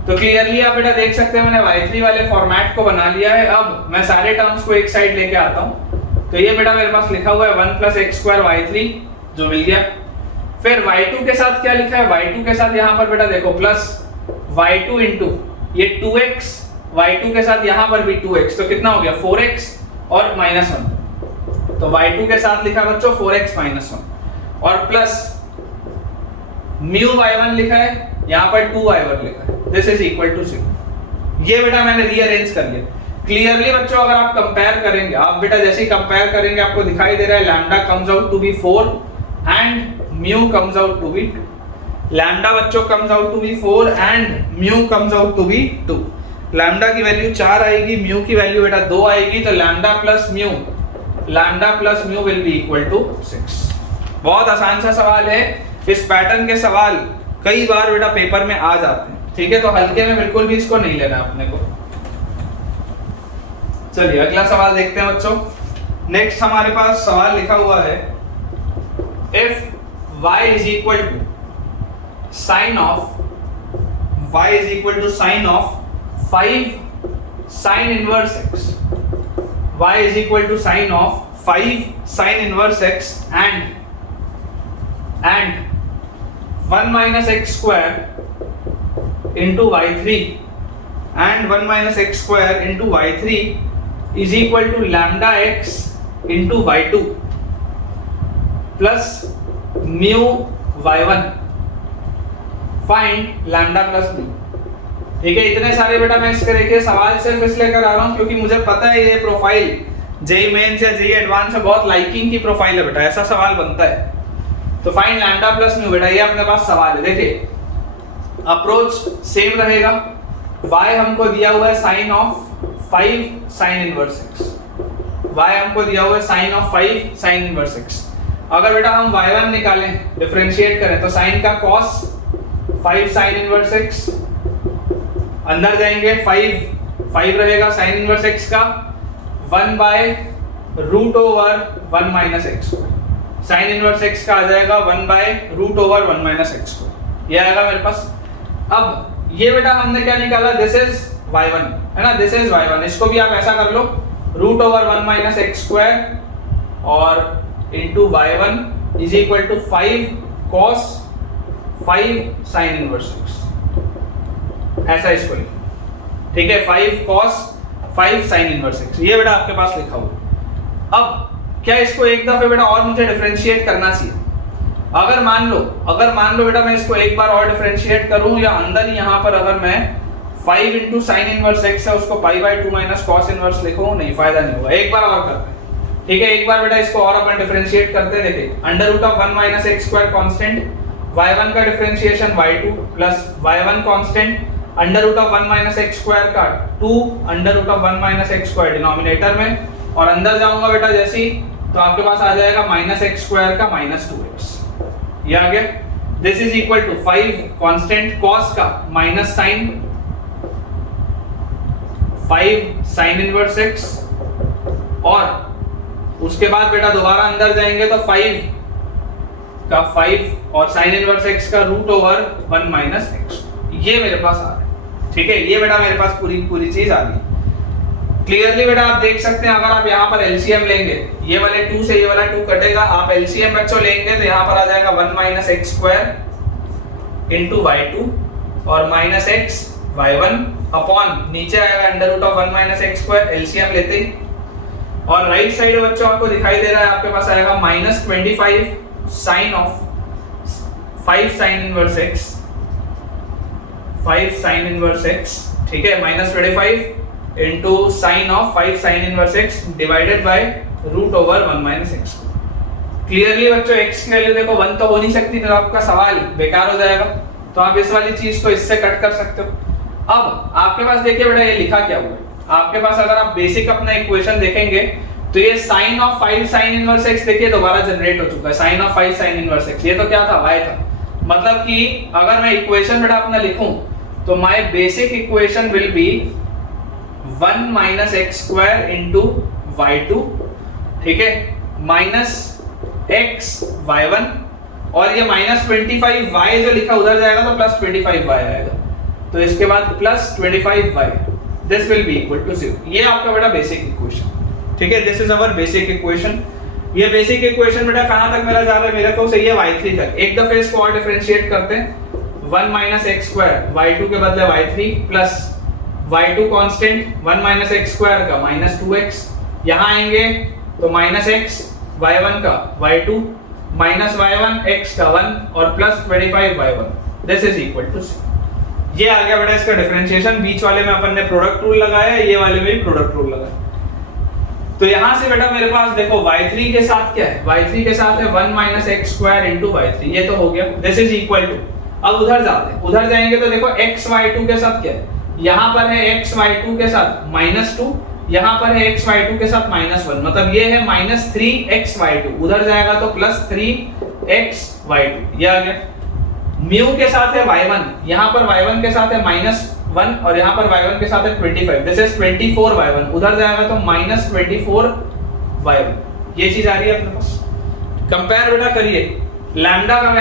तो क्लियरली आप बेटा देख सकते हैं मैंने y3 वाले फॉर्मेट को बना लिया है. अब मैं सारे टर्म्स को एक साइड लेके आता हूं तो ये बेटा मेरे पास लिखा हुआ है 1 plus x square y3 जो मिल गया. फिर y2 के साथ क्या लिखा है, y2 के साथ यहाँ पर बेटा देखो प्लस y2 into ये 2x, y2 के साथ यहाँ पर भी 2x तो कितना हो गया 4x और -1. तो y2 के साथ लिखा बच्चों 4x -1 और प्लस म्यू y1 लिखा है, यहाँ पर 2y1 लिखा है. This is equal to 0. ये बेटा मैंने रीअरेंज कर लिया. क्लियरली बच्चों अगर आप कंपेयर करेंगे, आप बेटा जैसे ही कंपेयर करेंगे आपको दिखाई दे रहा है lambda comes out to be 4 and mu comes out to be 2. Lambda बच्चों comes out to be 4 and mu comes out to be 2. Lambda की वैल्यू 4 आएगी, म्यू की वैल्यू बेटा 2 आएगी तो lambda plus mu will be equal to 6. बहुत आसान सा सवाल है. इस पैटर्न के सवाल कई बार बेटा पेपर में आ जाते हैं, ठीक है, तो हल्के में बिल्कुल भी इसको नहीं लेना अपने को. चलिए अगला सवाल देखते हैं बच्चों. नेक्स्ट हमारे पास सवाल लिखा हुआ है if y is equal to sin of 5 sin inverse x, y is equal to sin of 5 sin inverse x and 1 minus x square into y3 and 1 minus x square into y3 is equal to lambda x into y2 plus mu y1. Find lambda plus mu. ठीक है, इतने सारे बेटा मैं इसके देखिए सवाल सिर्फ इसलिए कर रहा हूं क्योंकि मुझे पता है ये प्रोफाइल जेई मेंस या जेई एडवांस में बहुत लाइकिंग की प्रोफाइल है बेटा, ऐसा सवाल बनता है. तो फाइंड लैम्डा प्लस म्यू बेटा ये अपने पास सवाल है. देखिए अप्रोच सेम रहेगा. y हमको दिया हुआ है sin of 5 sin inverse x. y हमको दिया हुआ है sin of 5 sin inverse x. अगर बेटा हम y1 निकालें, डिफरेंशिएट करें तो sin का cos 5 sin इनवर्स x, अंदर जाएंगे 5 रहेगा sin इनवर्स x का 1 by root over 1 minus x. sin inverse x का आ जाएगा 1 by root over 1 minus x. ये आएगा मेरे पास. अब ये बेटा हमने क्या निकाला, दिस इज y1 है ना, दिस इज y1. इसको भी आप ऐसा कर लो root over 1 minus x square और into y1 is equal to 5 cos 5 sin inverse x. ऐसा इसको लिखो. ठीक है, 5 cos 5 sin इनवर्स x. ये बेटा आपके पास लिखा हुआ. अब क्या इसको एक दफे बेटा और मुझे डिफरेंशिएट करना चाहिए. अगर मान लो बेटा मैं इसको एक बार और डिफरेंशिएट करूं या अंदर ही यहां पर अगर मैं 5 into sin इनवर्स x है उसको pi by 2 minus cos inverse लिखूं, नहीं फायदा नहीं होगा. एक बार और करते हैं. ठीक है, एक बार बेटा इसको और अपन डिफरेंशिएट करते हैं. देखिए under root of 1 minus x square constant, y1 का differentiation y2 plus y1 constant under root of 1 minus x square का 2 under root of 1 minus x square denominator में, और अंदर जाऊंगा बेटा जैसे ही तो आपके पास आ जाएगा माइनस x स्क्वायर का माइनस 2x. ये आ गया. This is equal to 5 constant cos का minus sine 5 sin inverse x, और उसके बाद बेटा दोबारा अंदर जाएंगे तो 5 का 5 और sin इनवर्स x का रूट ओवर 1 माइनस x. ये मेरे पास आ रहा है. ठीक है, ये बेटा मेरे पास पूरी चीज आ गई. क्लियरली बेटा आप देख सकते हैं, अगर आप यहाँ पर एलसीएम लेंगे, ये वाले 2 से ये वाला 2 कटेगा, आप एलसीएम बच्चों लेंगे तो यहाँ पर आ जाएगा 1 minus x square into y2 और माइनस एक्स y1 अपॉन नीचे आएगा under root of 1 minus x square, LCM लेते ही, और राइट साइड बच्चों आपको दिखाई दे रहा है, आपके पास आएगा minus 25 sine of 5 sine inverse x, 5 sine inverse x, ठीक है, minus 25 into sin of 5 sin inverse x divided by root over 1 minus x। Clearly बच्चों x की वैल्यू देखो 1 तो हो नहीं सकती, तो आपका सवाल बेकार हो जाएगा, तो आप इस वाली चीज को इससे कट कर सकते हो। अब आपके पास देखिए बेटा ये लिखा क्या हुआ है, आपके पास अगर आप बेसिक अपना इक्वेशन देखेंगे तो ये sin of 5 sin inverse x देखिए दोबारा जनरेट हो चुका है, sin of 5 sin inverse x, ये तो क्या था, y था। मतलब कि अगर मैं इक्वेशन बेटा अपना लिखूं तो my basic equation will be 1 minus x square into y2, ठीक है, माइनस एक्स y1, और ये माइनस 25y जो लिखा उधर जाएगा तो प्लस 25y आएगा, तो इसके बाद plus 25y, this will be equal to 0। ये आपका बेटा बेसिक इक्वेशन, ठीक है, this is our basic equation. ये बेसिक इक्वेशन बेटा कहां तक मेरा जा रहा है, मेरे को सही है y3 तक। एक दफे इसको और डिफरेंशिएट करते हैं, 1 माइनस एक्स स्क्वायर y2 के बदले y3 plus y2 constant 1 minus x square का माइनस 2x, यहां आएंगे तो माइनस x y1 का y2 माइनस y1 x का 1 और plus 25y1, this is equal to 0। ये आ गया बेटा इसका डिफरेंशिएशन। बीच वाले में अपन ने प्रोडक्ट रूल लगाया, ये वाले में भी प्रोडक्ट रूल लगाया। तो यहां से बेटा मेरे पास देखो y3 के साथ क्या है, y3 के साथ है 1 minus x square into y3, ये तो हो गया, दिस इज इक्वल टू। अब उधर जाते हैं, उधर जाएंगे तो देखो x y2 के साथ क्या है, यहाँ पर है x y2 के साथ -2, यहाँ पर है x y2 के साथ -1, मतलब ये है -3x y2, उधर जाएगा तो +3x y2, ये आ गया। म्यू के साथ है y1, यहाँ पर y1 के साथ है -1 और यहाँ पर y1 के साथ है 25, दिस इज 24y1, उधर जाएगा तो -24y1, ये चीज आ रही है अपने पास। कंपेयर बेटा करिए, लैम्डा का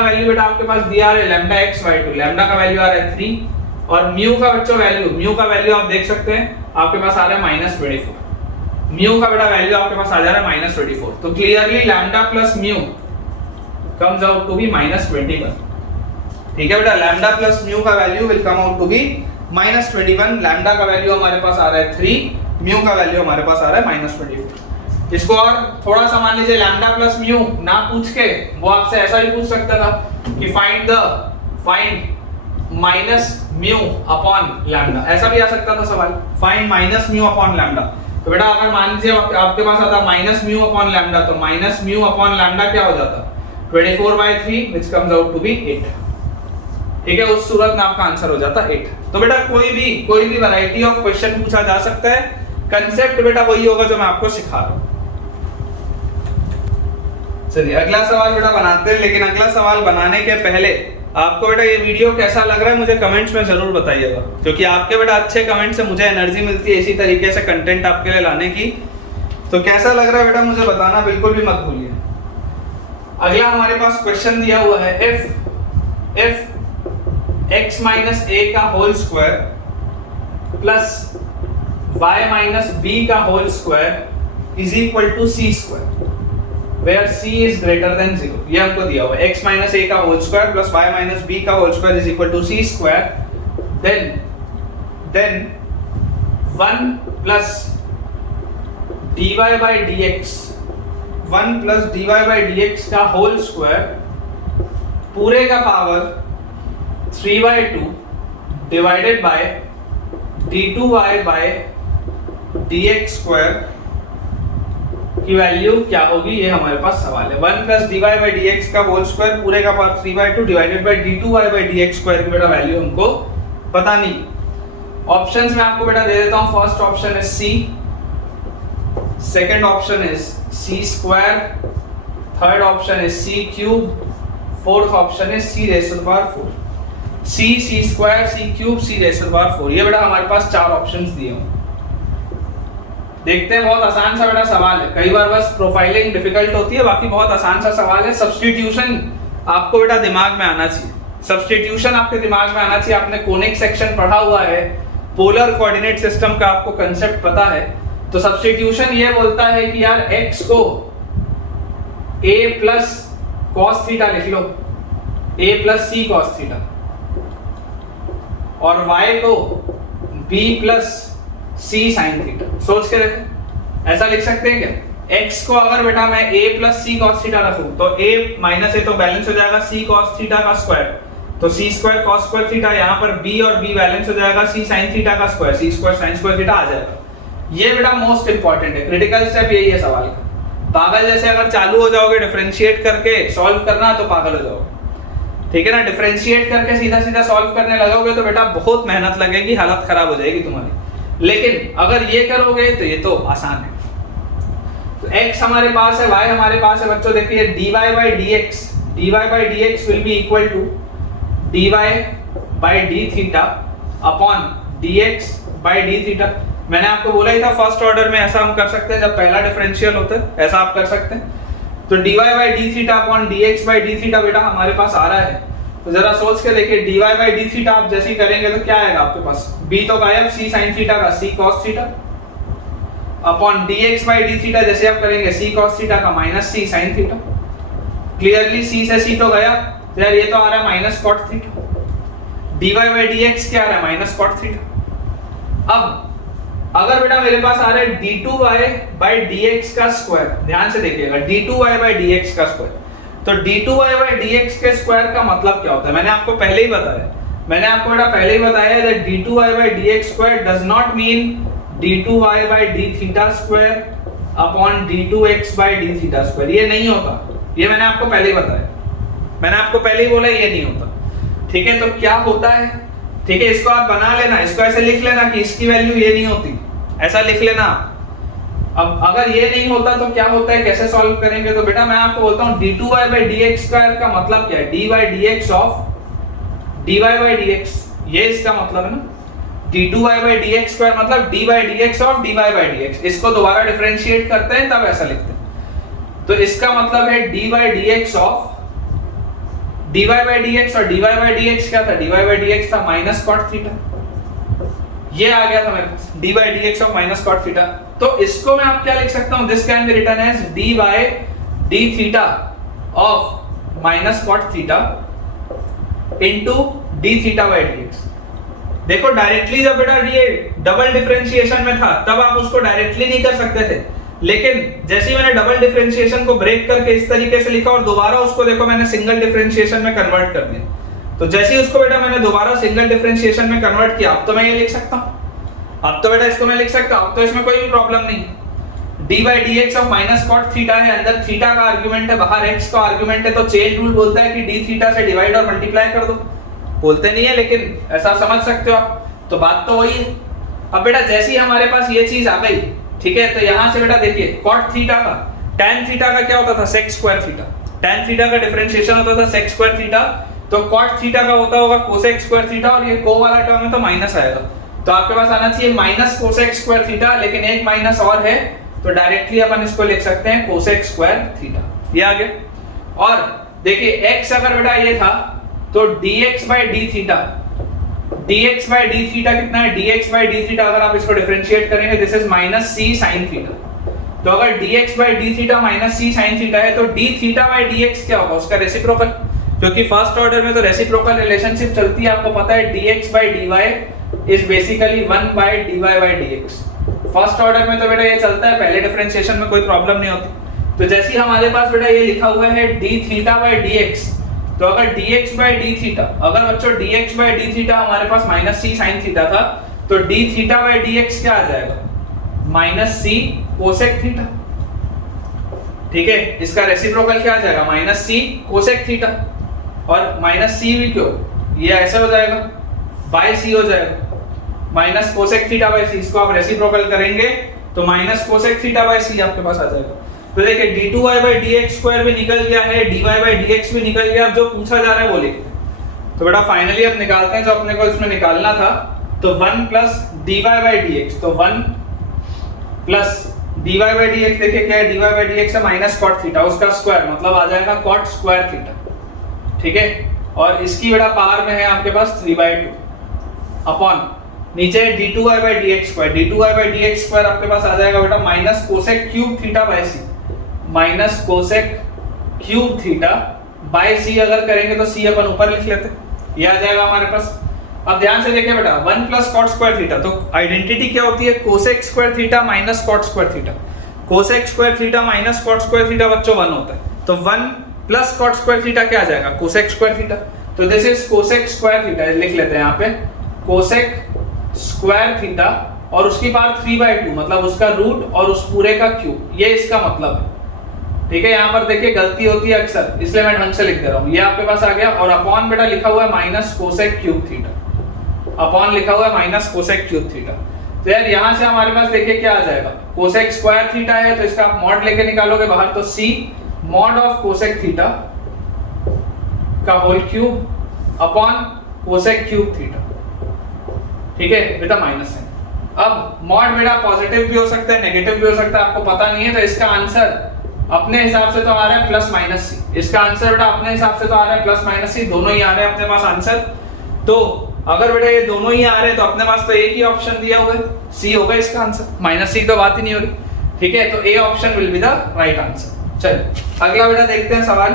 वैल्यू बेटा आपके पास दिया है लैम्डा x y2, लैम्डा का वैल्यू आ रहा है 3, और म्यू का बच्चों म्यू का वैल्यू आप देख सकते हैं आपके पास आ रहा है -24, म्यू का बेटा वैल्यू आपके पास आ जा रहा है -24, तो clearly lambda plus mu comes out to be -21, ठीक है बेटा, लैम्डा प्लस म्यू का value will come out to be -21, lambda का वैल्यू हमारे पास आ रहा है 3, म्यू का वैल्यू हमारे पास आ रहा है -24। इसको और थोड़ा सा मान लीजिए लैम्डा प्लस म्यू ना पूछ के वो आपसे ऐसा भी पूछ सकता था कि find minus mu upon lambda, ऐसा भी आ सकता था सवाल, find minus mu upon lambda. तो बेटा अगर मान लीजिए आपके पास आता माइनस म्यू अपॉन लैम्डा, तो माइनस म्यू अपॉन लैम्डा क्या हो जाता, 24/3 which comes out to be 8, ठीक है, उस सूरत में आपका आंसर हो जाता 8। तो बेटा कोई भी वैरायटी ऑफ क्वेश्चन पूछा जा सकता है, कंसेप्ट बेटा वही होगा जो मैं आपको सिखा रहा हूं। चलिए अगला सवाल बेटा बनाते हैं, लेकिन अगला सवाल बनाने के पहले आपको बेटा ये वीडियो कैसा लग रहा है मुझे कमेंट्स में जरूर बताइएगा, क्योंकि आपके बेटा अच्छे कमेंट से मुझे एनर्जी मिलती है इसी तरीके से कंटेंट आपके लिए लाने की। तो कैसा लग रहा है बेटा मुझे बताना बिल्कुल भी मत भूलिए। अगला हमारे पास क्वेश्चन दिया हुआ है, if x माइनस a का whole square plus y minus b का whole square is equal to c square where c is greater than 0, ये हमको दिया हुआ है, x minus a का whole square plus y minus b का whole square is equal to c square, then 1 plus dy by dx, 1 plus dy by dx का whole square पूरे का power 3/2 divided by d2y by dx square की value क्या होगी, ये हमारे पास सवाल है। 1 plus dy by dx का होल स्क्वायर पूरे का power 3/2 divided by d2y by dx square की बेटा वैल्यू हमको पता नहीं। ऑप्शंस में आपको बेटा दे देता हूं, फर्स्ट ऑप्शन है c, second option is c square, third option is c cube, fourth option है c raise to the power 4, c square, c cube, c raise to the power 4, ये बेटा हमारे पास चार ऑप्शंस दिए हैं। देखते हैं, बहुत आसान सा बेटा सवाल है, कई बार बस प्रोफाइलिंग डिफिकल्ट होती है, बाकी बहुत आसान सा सवाल है। सब्स्टिट्यूशन आपको बेटा दिमाग में आना चाहिए, सब्स्टिट्यूशन आपके दिमाग में आना चाहिए। आपने कोनिक सेक्शन पढ़ा हुआ है, पोलर कोऑर्डिनेट सिस्टम का आपको कंसेप्ट पता है, तो सब्स्टिट्यूशन ये बोलता है कि यार x को a प्लस कॉस थीटा लिख लो, a plus C cos theta, और y को b plus c sine theta. सोच के देखो, ऐसा लिख सकते हैं क्या? x को अगर बेटा मैं a plus C cos theta रखूं तो a माइनस a तो बैलेंस हो जाएगा c कॉस थीटा का स्क्वायर, तो c square cos square theta, यहाँ पर b और b बैलेंस हो जाएगा c साइन थीटा का square, c square sine square theta आ जाएगा। ये बेटा मोस्ट इंपॉर्टेंट है, क्रिटिकल स्टेप यही है सवाल का। पागल जैसे अगर चालू हो जाओगे डिफरेंशिएट करके सॉल्व करना तो पागल हो जाओगे, ठीक है ना। डिफरेंशिएट करके सीधा सीधा सॉल्व करने लगोगे तो बेटा बहुत मेहनत लगेगी, हालत खराब हो जाएगी तुम्हारी। लेकिन अगर ये करोगे तो ये तो आसान है। तो x हमारे पास है, y हमारे पास है बच्चों, देखिए dy by dx will be equal to dy by d theta upon dx by d theta। मैंने आपको बोला ही था फर्स्ट ऑर्डर में ऐसा हम कर सकते हैं, जब पहला डिफरेंशियल होता है ऐसा आप कर सकते हैं। तो dy by d theta upon dx by d theta बेटा हमारे पास आ रहा है, तो जरा सोच के देखिए dy by d theta आप जैसे ही करेंगे तो क्या आएगा आपके पास, b तो गायब, c sin थीटा का c cos theta upon dx by d theta जैसे आप करेंगे c cos थीटा का minus c sin theta. Clearly c से c तो गया, यार ये तो आ रहा है minus cot theta, dy by dx क्या आ रहा है माइनस cot थीटा। अब अगर बेटा मेरे पास आ रहा है d2y by dx का स्क्वायर, ध्यान से देखिएगा d2y by dx का स्क्वायर, तो d2y by dx के स्क्वायर का मतलब क्या होता है? मैंने आपको पहले ही बताया that d2y by dx square does not mean d2y by d theta square upon d2x by d theta square। ये नहीं होता, ये मैंने आपको पहले ही बताया, मैंने आपको पहले ही बोला ये नहीं होता, ठीक है। तो क्या होता है, ठीक है, इसको आप बना लेना, इसको ऐसे लिख लेना कि इसकी वैल्यू ये नहीं होती, ऐसा लिख लेना। अब अगर ये नहीं होता तो क्या होता है, कैसे सॉल्व करेंगे? तो बेटा मैं आपको बोलता हूँ d2y by dx square का मतलब क्या है, d by dx of dy by dx, ये इसका मतलब है ना। d2y by dx square मतलब d by dx of dy by dx, इसको दोबारा डिफरेंशिएट करते हैं तब ऐसा लिखते हैं। तो इसका मतलब है d by dx of dy by dx, और dy by dx क्या था, dy by dx था माइनस cot थीटा, ये आ गया था मेरे पास d by dx of minus cot theta. तो इसको मैं आप क्या लिख सकता हूं, this can be written as d by d theta of minus cot theta into d theta by dx। देखो डायरेक्टली जब बेटा ये डबल डिफरेंशिएशन में था तब आप उसको डायरेक्टली नहीं कर सकते थे, लेकिन जैसे ही मैंने डबल डिफरेंशिएशन को ब्रेक करके इस तरीके से लिखा और दोबारा उसको देखो मैंने सिंगल डिफरेंशिएशन में कन्वर्ट कर दिया, तो जैसे ही उसको बेटा मैंने दोबारा सिंगल डिफरेंशिएशन में कन्वर्ट किया, अब तो मैं ये लिख सकता हूं, अब तो बेटा इसको मैं लिख सकता हूं, अब तो इसमें कोई भी प्रॉब्लम नहीं। d by dx of minus cot theta है, अंदर थीटा का आर्गुमेंट है, बाहर x का आर्गुमेंट है, तो चेन रूल बोलता है कि d थीटा से डिवाइड और मल्टीप्लाई कर दो, बोलते नहीं है लेकिन ऐसा समझ सकते हो आप, तो बात तो वही है। अब बेटा जैसे ही हमारे पास ये चीज आ गई, ठीक है, तो यहां से बेटा देखिए cot थीटा का tan थीटा का क्या होता था, sec square theta, tan theta का डिफरेंशिएशन होता था sec स्क्वायर थीटा, तो cot थीटा का होता होगा cosec स्क्वायर थीटा, और ये को वाला टर्म है तो माइनस आएगा, तो आपके पास आना चाहिए माइनस cosec स्क्वायर थीटा, लेकिन एक माइनस और है तो डायरेक्टली अपन इसको लिख सकते हैं cosec स्क्वायर थीटा, ये आ गया। और देखिए x अगर बेटा ये था तो dx by d theta, dx by d theta कितना है, dx by d थीटा अगर आप इसको डिफरेंशिएट करेंगे this is minus c sin theta, तो अगर dx by d theta minus c sin theta है तो d थीटा by dx क्या होगा, उसका रेसिप्रोकल, क्योंकि फर्स्ट ऑर्डर में तो रेसिप्रोकल रिलेशनशिप चलती है, आपको पता है dx by dy is basically 1 by dy by dx। First order में तो बेटा ये चलता है, पहले डिफरेंशिएशन में कोई प्रॉब्लम नहीं होती। तो जैसे ही हमारे पास बेटा ये लिखा हुआ है d थीटा by dx, तो अगर dx by d थीटा, अगर बच्चों dx by d थीटा हमारे पास माइनस c sin थीटा था, तो d थीटा by dx क्या आ जाएगा, माइनस c cosec थीटा, ठीक है, इसका रेसिप्रोकल क्या आ जाएगा, माइनस c cosec थीटा, और माइनस c भी क्यों, ये ऐसे हो जाएगा बाय c हो जाएगा, minus cosec theta by c, इसको आप रेसिप्रोकल करेंगे तो minus cosec theta by c आपके पास आ जाएगा। तो देखिए d2y by dx स्क्वायर भी निकल गया है, dy by dx भी निकल गया, अब जो पूछा जा रहा है वो लिखते हैं। तो बेटा फाइनली अब निकालते हैं जो अपने को इसमें निकालना था, तो 1 प्लस dy by dx, तो 1 प्लस dy by dx, देखिए क्या है, dy by dx है माइनस cot थीटा, उसका स्क्वायर मतलब आ जाएगा cot स्क्वायर थीटा, ठीक है, और इसकी बेटा पावर में है आपके पास 3/2 अपॉन नीचे d2y/dx², d2y/dx² आपके पास आ जाएगा बेटा minus cosec cube theta by C, minus cosec cube theta by C. अगर करेंगे तो सी अपन ऊपर लिख लेते, ये आ जाएगा हमारे पास। अब ध्यान से देखिए बेटा 1 प्लस कॉट स्क्वायर थीटा, तो आइडेंटिटी क्या होती है, cosec square theta minus cot square theta. Cosec square theta minus cot square theta बच्चों 1 होता है, तो 1 प्लस कॉट स्क्वायर थीटा क्या आ जाएगा, कोसेक स्क्वायर थीटा। तो this is cosec square theta, लिख लेते हैं यहाँ पे कोसेक स्क्वायर थीटा, और उसकी पावर 3/2 मतलब उसका रूट और उस पूरे का क्यूब, ये इसका मतलब है। ठीक है, यहाँ पर देखिए गलती होती है अक्सर, इसलिए मैं ढंग से लिख दे रहा हूँ। ये आपके पास आ गया, और अपॉन बेटा लिखा हुआ है minus cosec cube theta, upon लिखा हुआ है माइनस कोसेक क्यूब थीटा। तो यार यहाँ से हमारे पास देखिए क्या आ जाएगा, कोसेक स्क्वायर थीटा है तो इसका आप मॉड लेके निकालोगे बाहर, तो c mod of cosec theta का whole cube upon cosec cube theta. ठीक है बेटा, माइनस है। अब मॉड बेटा पॉजिटिव भी हो सकता है, नेगेटिव भी हो सकता है, आपको पता नहीं है, तो इसका आंसर अपने हिसाब से तो आ रहा है प्लस माइनस सी। इसका आंसर बेटा अपने हिसाब से तो आ रहा है प्लस माइनस सी, दोनों ही आ रहे हैं अपने पास आंसर। तो अगर बेटा ये दोनों ही आ रहे हैं तो अपने पास तो एक ही ऑप्शन दिया हुआ है, सी होगा इसका आंसर, माइनस सी तो बात ही नहीं हो रही। ठीक है, तो A option will be the right answer. चलिए अगला बेटा देखते हैं सवाल।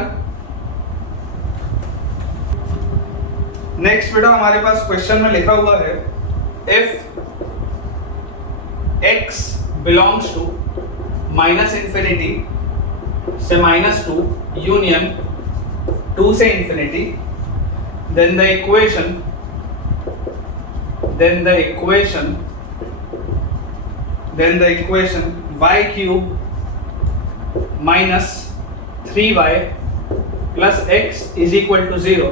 नेक्स्ट बेटा हमारे पास क्वेश्चन में लिखा हुआ है, if x belongs to minus infinity से -2 यूनियन 2 से infinity, then the equation y cube minus 3y plus x is equal to 0,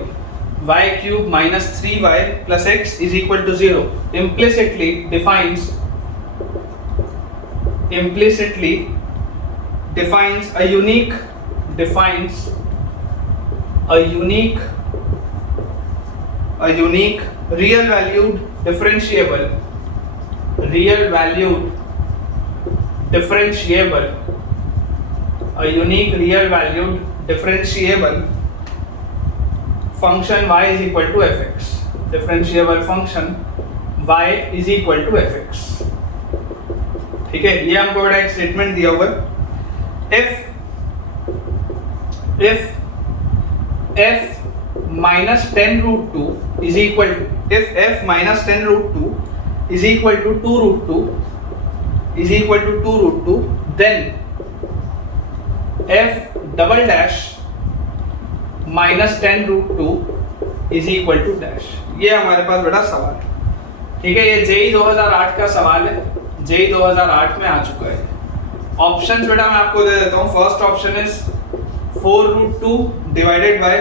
y cube minus 3y plus x is equal to 0 implicitly defines a unique real valued differentiable function y is equal to fx, differentiable function y is equal to fx। ठीक है, ये हमको बड़ा एक statement दिया हुआ है, if f minus 10 root 2 is equal to, if f minus 10 root 2 is equal to 2 root 2, then f double dash minus 10 root 2 is equal to dash। ये हमारे पास बेटा सवाल है। ठीक है, ये जेई 2008 का सवाल है, जेई 2008 में आ चुका है। ऑप्शंस बेटा मैं आपको दे देता हूँ। First option is 4 root 2 divided by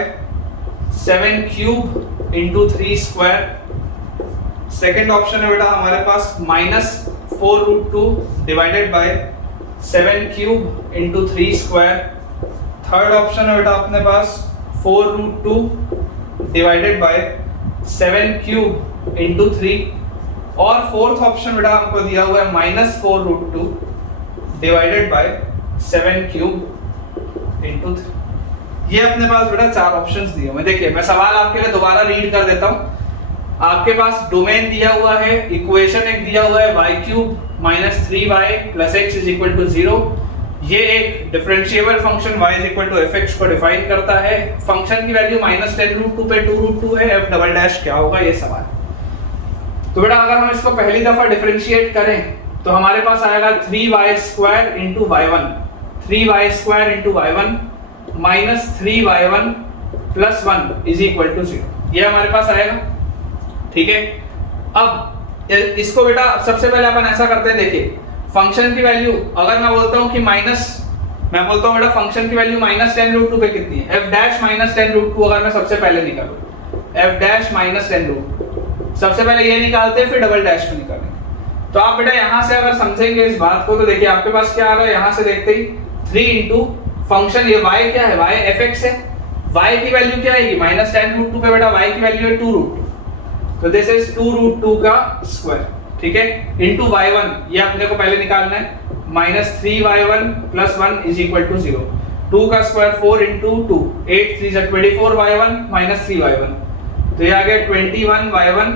7 cube into 3 square. Second option है बेटा हमारे पास -4 root 2 divided by 7 cube into 3 square. Third option है बेटा अपने पास 4 root 2 divided by 7 cube into 3, और फोर्थ ऑप्शन बेटा हमको दिया हुआ है -4 root 2 divided by 7 cube into 3। ये अपने पास बेटा चार ऑप्शंस दिए हुए हैं। देखिए मैं सवाल आपके लिए दोबारा रीड कर देता हूँ। आपके पास डोमेन दिया हुआ है, इक्वेशन एक दिया हुआ है y cube minus 3y plus x is equal to 0। ये एक differentiable function y is equal to fx को डिफाइन करता है। फंक्शन की वैल्यू -10 root 2 पे 2 root 2 है। f डबल डैश क्या होगा ये सवाल। तो बेटा अगर हम इसको पहली दफा डिफरेंशिएट करें तो हमारे पास आएगा 3y square into y1, 3y square into y1 minus 3y1 plus 1 is equal to 0। ये हमारे पास आएगा। ठीक है, अब इसको बेटा सबसे पहले अपन ऐसा करते हैं। देखिए फंक्शन की वैल्यू अगर मैं बोलता हूँ कि मैं बोलता हूँ बेटा फंक्शन की वैल्यू -10 root 2 पे कितनी है, f डैश -10 root 2 अगर मैं सबसे पहले निकालूं, f डैश -10 root 2 सबसे पहले ये निकालते हैं, फिर डबल डैश में निकालेंगे। तो आप बेटा यहाँ से अगर समझेंगे इस बात को तो देखिए आपके पास क्या आ रहा है, यहाँ से देखते ही 3 इंटू फंक्शन ये y क्या है, y fx है। y की वैल्यू क्या आएगी -10 root 2 पे बेटा y की वैल्यू है 2 root 2, तो दिस इज 2 root 2 का स्क्वायर। ठीक है, इंटू y1 ये अपने को पहले निकालना है, -3y1 plus 1 is equal to 0। 2 का स्क्वायर 4 इंटू 2, 8 3 24y1 -3y1, तो ये आ गया 21y1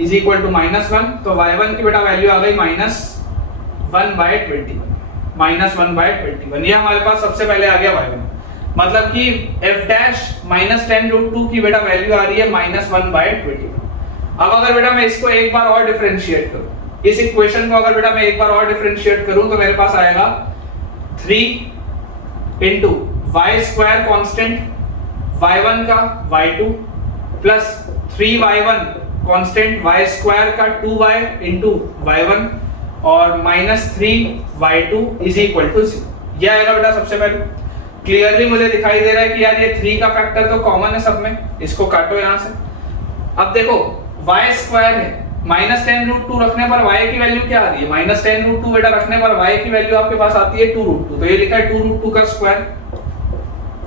इज इक्वल टू -1, तो y1 की बेटा वैल्यू आ गई -1/21, -1/21। ये हमारे पास सबसे पहले आ गया y1, मतलब कि f डैश -10√2 की बेटा वैल्यू आ रही है -1/21। अब अगर बेटा मैं इसको एक बार और डिफरेंशिएट करूं, इस इक्वेशन को अगर बेटा मैं एक बार और डिफरेंशिएट करूं तो मेरे पास आएगा 3 into Y square constant y1 का y2 plus 3y1 constant y square का 2y इंटू y1 और -3y2 इज इक्वल टू 0। यह आएगा बेटा सबसे पहले। क्लियरली मुझे दिखाई दे रहा है कि यार ये 3 का फैक्टर तो कॉमन है सब में, इसको काटो यहां से। अब देखो y स्क्वायर है, -10√2 रखने पर y की वैल्यू क्या आ रही है, -10√2 बेटा रखने पर y की वैल्यू आपके पास आती है 2√2, तो ये लिखा है 2√2 का स्क्वायर,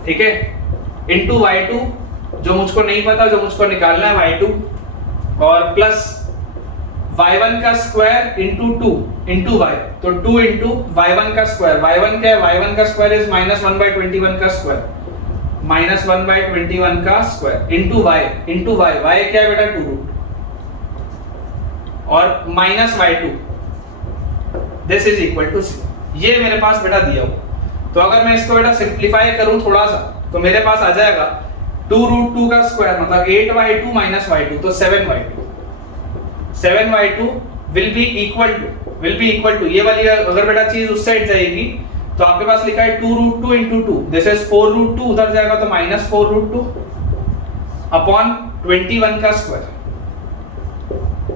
ठीक है, इनटू y2 जो मुझको नहीं पता, जो मुझको निकालना है y2, और प्लस y1 का स्क्वायर इनटू 2 इनटू y, तो 2 इनटू y1 का स्क्वायर, y1 क्या है, y1 का स्क्वायर इज -1/21 का स्क्वायर, -1/21 का स्क्वायर इनटू y क्या है बेटा 2√2 और -y2 this is equal to 0। ये मेरे पास बेटा दिया हुआ, तो अगर मैं इसको बेटा सिंपलीफाई करूं थोड़ा सा तो मेरे पास आ जाएगा 2√2 का स्क्वायर मतलब 8y2 y2, तो 7y2 will be equal to ये वाली अगर बेटा चीज उस साइड जाएगी तो आपके पास लिखा है 2√2 into 2, दिस इज 4√2, उधर जाएगा तो -4√2 अपॉन 21 का स्क्वायर,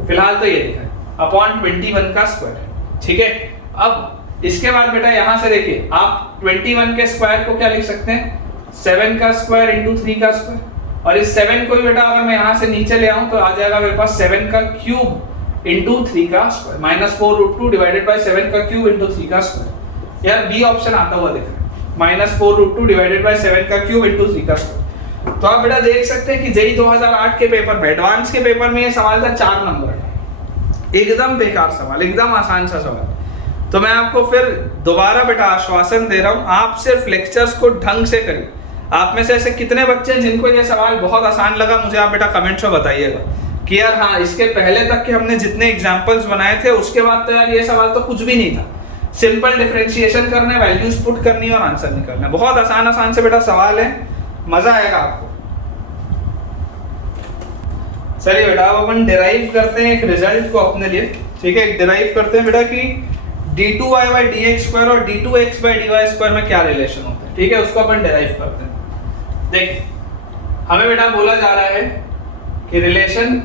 फिलहाल तो ये लिखा है अपॉन 21 का स्क्वायर, ठीक है। अब इसके बाद बेटा यहां से देखिए आप 21 के स्क्वायर को क्या लिख सकते हैं, 7 का स्क्वायर इंटू 3 का स्क्वायर, और इस 7 को भी बेटा अगर मैं यहां से नीचे ले आऊं तो आ जाएगा मेरे पास 7 का क्यूब इंटू 3 का स्क्वायर, -4√2 डिवाइडेड बाय 7 का क्यूब इंटू 3 का स्क्वायर। यार बी ऑप्शन आता हुआ दिख रहा है, -4√2 डिवाइडेड बाय 7 का क्यूब इंटू 3 का स्क्वायर। तो आप बेटा देख सकते हैं कि जेई 2008 के पेपर में, एडवांस के पेपर में ये सवाल था 4 नंबर, एकदम बेकार सवाल, एकदम आसान सा सवाल। तो मैं आपको फिर दोबारा बेटा आश्वासन दे रहा हूं, आप सिर्फ लेक्चर्स को ढंग से करिए। आप में से ऐसे कितने बच्चे हैं जिनको ये सवाल बहुत आसान लगा, मुझे आप बेटा कमेंट्स में बताइएगा कि यार हाँ इसके पहले तक के हमने जितने एग्जांपल्स बनाए थे उसके बाद तो यार ये सवाल तो कुछ भी नहीं था, सिंपल डिफरेंशिएशन करने, वैल्यूज पुट करनी और आंसर निकालना, बहुत आसान से बेटा सवाल है, मजा आएगा आपको। चलिए बेटा अब अपन डिराइव करते हैं एक रिजल्ट को अपने लिए, ठीक है। डिराइव करते हैं बेटा कि d2y/dx² और d2x/dy² में क्या रिलेशन होता है, ठीक है, उसको अपन डिराइव करते हैं। देखिए हमें बेटा बोला जा रहा है कि relation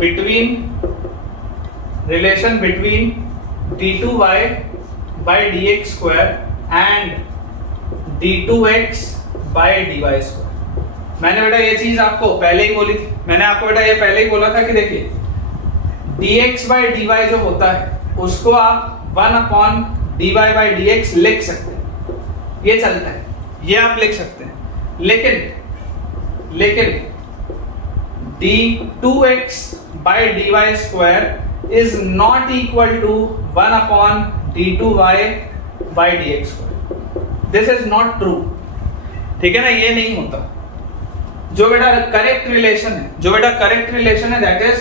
between d2y/dx² and d2x/dy²। मैंने बेटा ये चीज आपको पहले ही बोली थी, मैंने आपको बेटा ये पहले ही बोला था कि देखिए dx/dy जो होता है उसको आप 1/dy/dx लिख सकते हैं, ये चलता है, ये आप लिख सकते हैं, लेकिन d2x/dy² is not equal to 1/d2y/dx²। This is not true, ठीक है ना, ये नहीं होता। जो बेटा करेक्ट रिलेशन है that is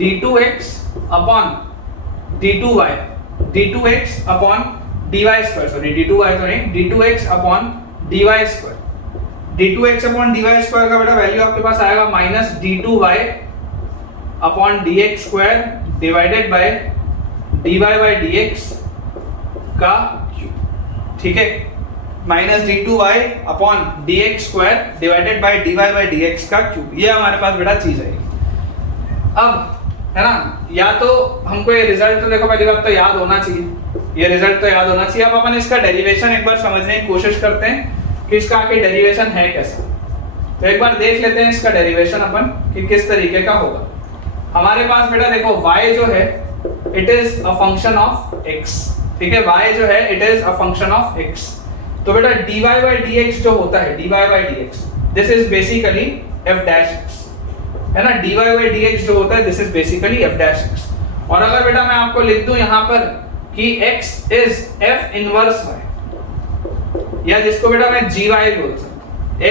d2x/d2y, d2x/dy², sorry d2y तो नहीं, d2x/dy², d2x/dy² का बेटा वैल्यू आपके पास आएगा -d2y/dx² डिवाइडेड बाय dy/dx का क्यूब, ठीक है, -d2y/dx² डिवाइडेड बाय dy/dx का क्यूब, ये हमारे पास बेटा चीज है। अब है ना, या तो हमको ये रिजल्ट तो देखो पहली बात तो याद होना चाहिए, ये रिजल्ट तो याद होना चाहिए। अब अपन इसका डेरिवेशन एक बार समझने की कोशिश करते हैं कि इसका आखिर डेरिवेशन है कैसा। तो एक बार देख लेते हैं इसका डेरिवेशन अपन कि किस तरीके का होगा। हमारे पास बेटा देखो y जो है it is a function of x, ठीक है, y जो है it is a function of x। तो बेटा dy/dx जो होता है, dy/dx this is basically f', है ना, dy/dx जो होता है दिस इज बेसिकली f'। और अगर बेटा मैं आपको लिख दूं यहां पर कि x is f inverse y, या जिसको बेटा मैं gy बोल सकता हूं,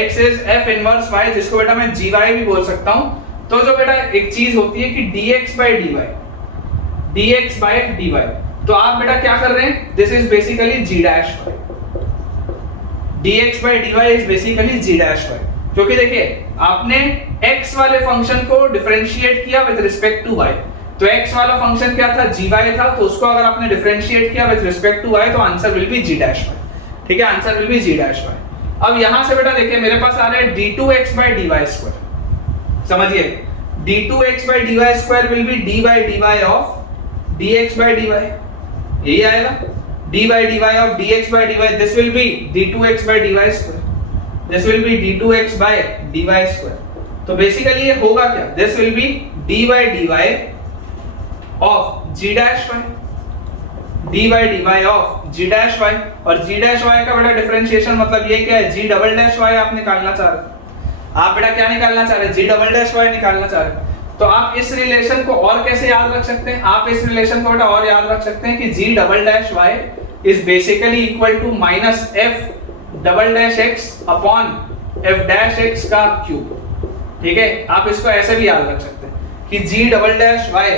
x is f inverse y, जिसको बेटा मैं gy भी बोल सकता हूं, तो जो बेटा एक चीज होती है कि dx by dy, तो आप बेटा क्या कर रहे हैं, this is basically g dash y, dx by dy is basically g dash y, क्योंकि देखिए आपने x वाले फंक्शन को डिफरेंशिएट किया विद रिस्पेक्ट टू y, तो x वाला फंक्शन क्या था, gy था, तो उसको अगर आपने डिफरेंशिएट किया विद रिस्पेक्ट टू y तो answer will be g dash y, ठीक है, answer will be g dash y। अब यहां से बेटा देखिए मेरे पास आ रहा है d2x by dy स्क्वायर, समझिए d2x by dy square will be d by dy of dx by dy, यही आएगा d by dy of dx by dy, this will be d2x by dy square, this will be d2x by dy square, तो basically ये होगा क्या, this will be d by dy of g dash y, d by dy of g dash y, और g dash y का बेटा differentiation मतलब ये क्या है, g डबल डैश y आप निकालना चाह रहे हैं, आप बेटा क्या निकालना चाह रहे हैं, g डबल डैश y निकालना चाह रहे हैं। तो आप इस रिलेशन को और कैसे याद रख सकते हैं, आप इस रिलेशन को बेटा और याद रख सकते हैं कि g double dash y is basically equal to minus f double dash x upon f dash x का क्यूब, ठीक है, आप इसको ऐसे भी याद रख सकते हैं कि g डबल डैश y,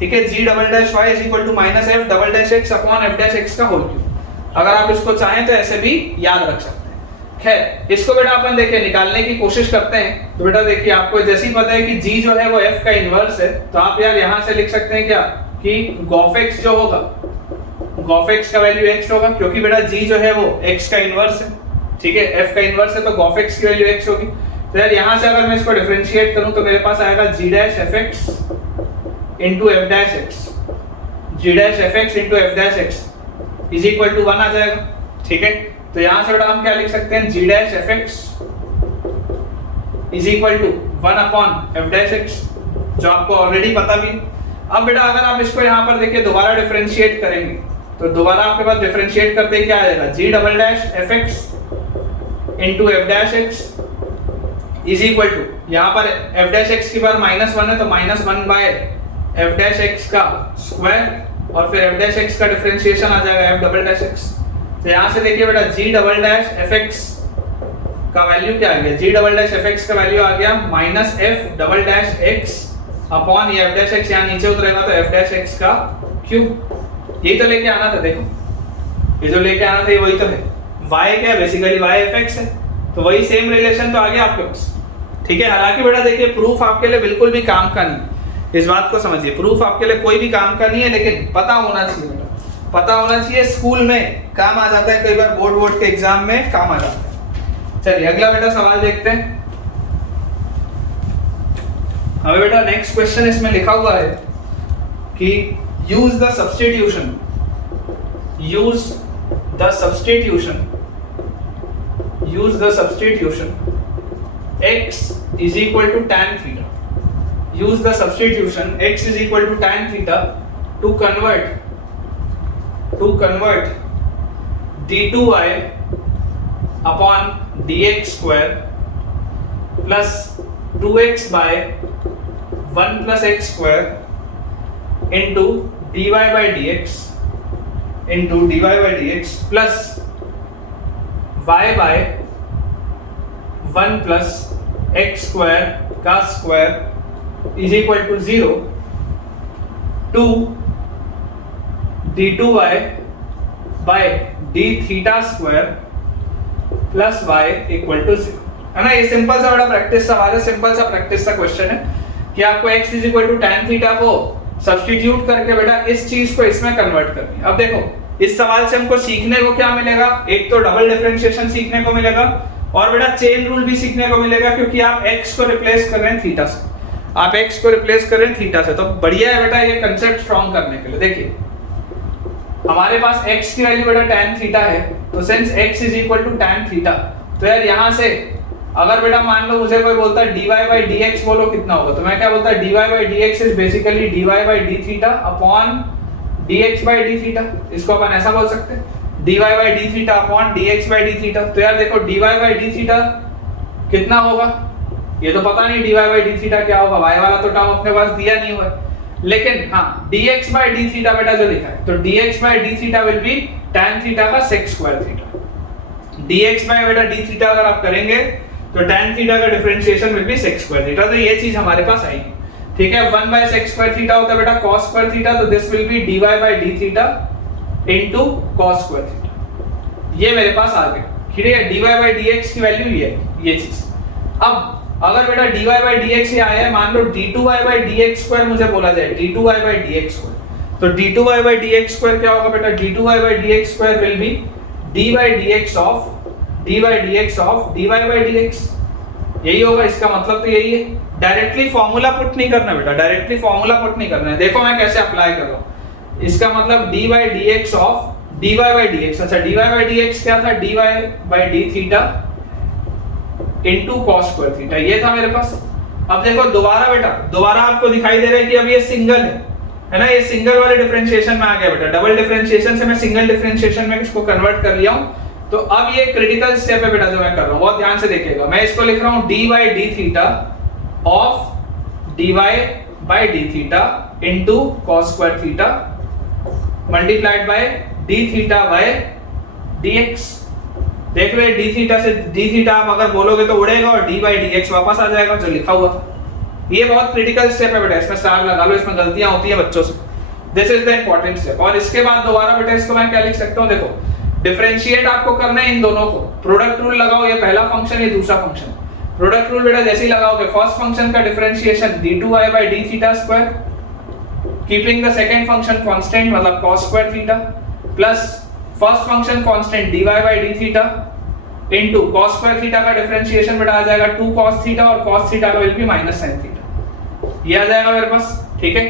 ठीक है, g double dash y is equal to minus f double dash x upon f dash x का होल क्यूब, अगर आप इसको चाहें तो ऐसे भी याद रख सकते हैं। खैर इसको बेटा अपन देखिए निकालने की कोशिश करते हैं, तो बेटा देखिए आपको जैसे ही पता है कि g जो है वो f का इनवर्स है, तो आप यार यहां से लिख सकते हैं क्या कि gOf x जो होगा, gOf x का वैल्यू x होगा, क्योंकि बेटा g जो है वो x का इनवर्स है, ठीक है, f का इनवर्स है तो gOf x की वैल्यू x होगी। तो यार यहां से अगर मैं इसको डिफरेंशिएट करूं तो मेरे पास आएगा g dash fx into f dash x, g dash fx into f dash x is equal to 1 आ जाएगा, ठीक है। तो यहां से बेटा हम क्या लिख सकते हैं, g dash fx is equal to 1 upon f dash x, जो आपको ऑलरेडी पता भी। अब बेटा अगर आप इसको यहां पर देखिए दोबारा डिफरेंशिएट करेंगे तो दोबारा आपके पास डिफरेंशिएट करते ही क्या आएगा, g double dash fx into f dash x is equal to, यहां पर f डैश x की बार -1 है तो -1 बाय f डैश x का स्क्वायर और फिर f डैश x का डिफरेंशिएशन आ जाएगा f डबल डैश x। तो यहां से देखिए बेटा g डबल डैश fx का वैल्यू क्या आ गया, g डबल डैश fx का वैल्यू आ गया minus f double dash x upon ये f डैश x यहां नीचे उतरेगा तो f डैश x का क्यूब, यही तो लेके आना था, देखो ये जो लेके आना था ये वही तो है, y क्या है बेसिकली y fx है, तो वही सेम रिलेशन तो आ गया आपके पास, ठीक है। हालांकि बेटा देखिए प्रूफ आपके लिए बिल्कुल भी काम का नहीं, इस बात को समझिए, प्रूफ आपके लिए कोई भी काम का नहीं है, लेकिन पता होना चाहिए बेटा, पता होना चाहिए, स्कूल में काम आ जाता है, कई बार बोर्ड के एग्जाम में काम आ जाता है। चलिए अगला बेटा सवाल देखते हैं। हमें बेटा नेक्स्ट क्वेश्चन इसमें लिखा हुआ है कि use the substitution x is equal to tan theta, use the substitution x is equal to tan theta to convert d2y upon dx square plus 2x by 1 plus x square into dy by dx plus y by 1 plus x square का square is equal to 0 to d2y by d theta square plus y equal to 0, है ना। ये simple सा बड़ा practice सवाल है, simple सा practice सा क्वेश्चन है कि आपको x is equal to tan theta को सब्स्टिट्यूट करके बेटा इस चीज को इसमें कन्वर्ट करनी है। अब देखो इस सवाल से हमको सीखने को क्या मिलेगा, एक तो डबल डिफरेंशिएशन सीखने को मिलेगा और बेटा चेन रूल भी सीखने को मिलेगा, क्योंकि आप x को रिप्लेस कर रहे हैं थीटा से, आप x को रिप्लेस कर रहे हैं थीटा से, तो बढ़िया है बेटा ये कंसेप्ट स्ट्रॉन्ग करने के लिए। देखिए हमारे पास x की वैल्यू बेटा tan थीटा है, तो since x is equal to tan theta, तो यार यहां से अगर बेटा मान लो मुझे कोई बोलता है dy by dx बोलो कितना होगा, तो मैं क्या बोलता dy by dx is basically dy by d theta upon dx by d theta, इसको अपन ऐसा बोल सकते हैं dy by d theta upon dx by d theta. तो यार देखो dy by d थीटा कितना होगा, ये तो पता नहीं dy by d थीटा क्या होगा, y वाला तो टर्म अपने पास दिया नहीं हुआ है, लेकिन हाँ dx by d थीटा बेटा जो लिखा है, तो dx by d theta will be tan theta का sec square theta, dx by बेटा d थीटा अगर आप करेंगे तो तो tan थीटा का differentiation will B sec square theta. तो ये चीज हमारे पास आएगी, ठीक है। 1 by sec स्क्वायर थीटा होता है बेटा cos स्क्वायर थीटा, तो दिस will be dy by d theta into cos square theta. ये मेरे पास आ गया, ठीक है। dy by dx की वैल्यू ये चीज। अब अगर बेटा dy by dx ये आया है, मान लो d2y by dx स्क्वायर मुझे बोला जाए, d2y by dx स्क्वायर, तो d2y by dx स्क्वायर क्या होगा बेटा, d2y by dx square will be d by dx of dy by dx, यही होगा। इसका मतलब तो यही है। डायरेक्टली फॉर्मूला पुट नहीं करना बेटा, डायरेक्टली फॉर्मूला पुट नहीं करना है। देखो मैं कैसे अप्लाई कर रहा हूं, इसका मतलब dy by dx of dy by dx, अच्छा dy by dx क्या था, dy by d theta into cos square theta, ये था मेरे पास। अब देखो दोबारा बेटा, दोबारा आपको दिखाई दे रहा है कि अब ये सिंगल है ना, ये सिंगल वाले डिफरेंशिएशन में आ गया बेटा। डबल डिफरेंशिएशन से मैं सिंगल डिफरेंशिएशन में इसको कन्वर्ट कर लिया हूं। तो अब ये क्रिटिकल स्टेप है बेटा जो मैं कर रहा हूं, बहुत ध्यान से देखिएगा। मैं इसको लिख रहा हूं dy by d theta of dy by d theta into cos square theta multiplied by d theta by dx। देख लो d थीटा से d थीटा आप अगर बोलोगे तो उड़ेगा और d by dx वापस आ जाएगा जो लिखा हुआ था। ये बहुत क्रिटिकल स्टेप है बेटा, इसमें स्टार लगा लो, इसमें गलतियां होती हैं बच्चों से। This is the important step. और इसके बाद दोबारा बेटा इसको मैं क्या लिख सकता हूं, देखो डिफरेंशिएट आपको करना है इन दोनों को। प्रोडक्ट रूल लगाओ, ये पहला फंक्शन, ये दूसरा फंक्शन। प्रोडक्ट रूल बेटा जैसे ही लगाओगे, फर्स्ट फंक्शन का differentiation d2y by d theta square keeping the second function constant मतलब cos square theta plus first function constant dy by d theta into cos square theta का differentiation बेटा आ जाएगा 2 cos theta और cos theta का will be minus sin theta, ये आ जाएगा मेरे पास, ठीक है।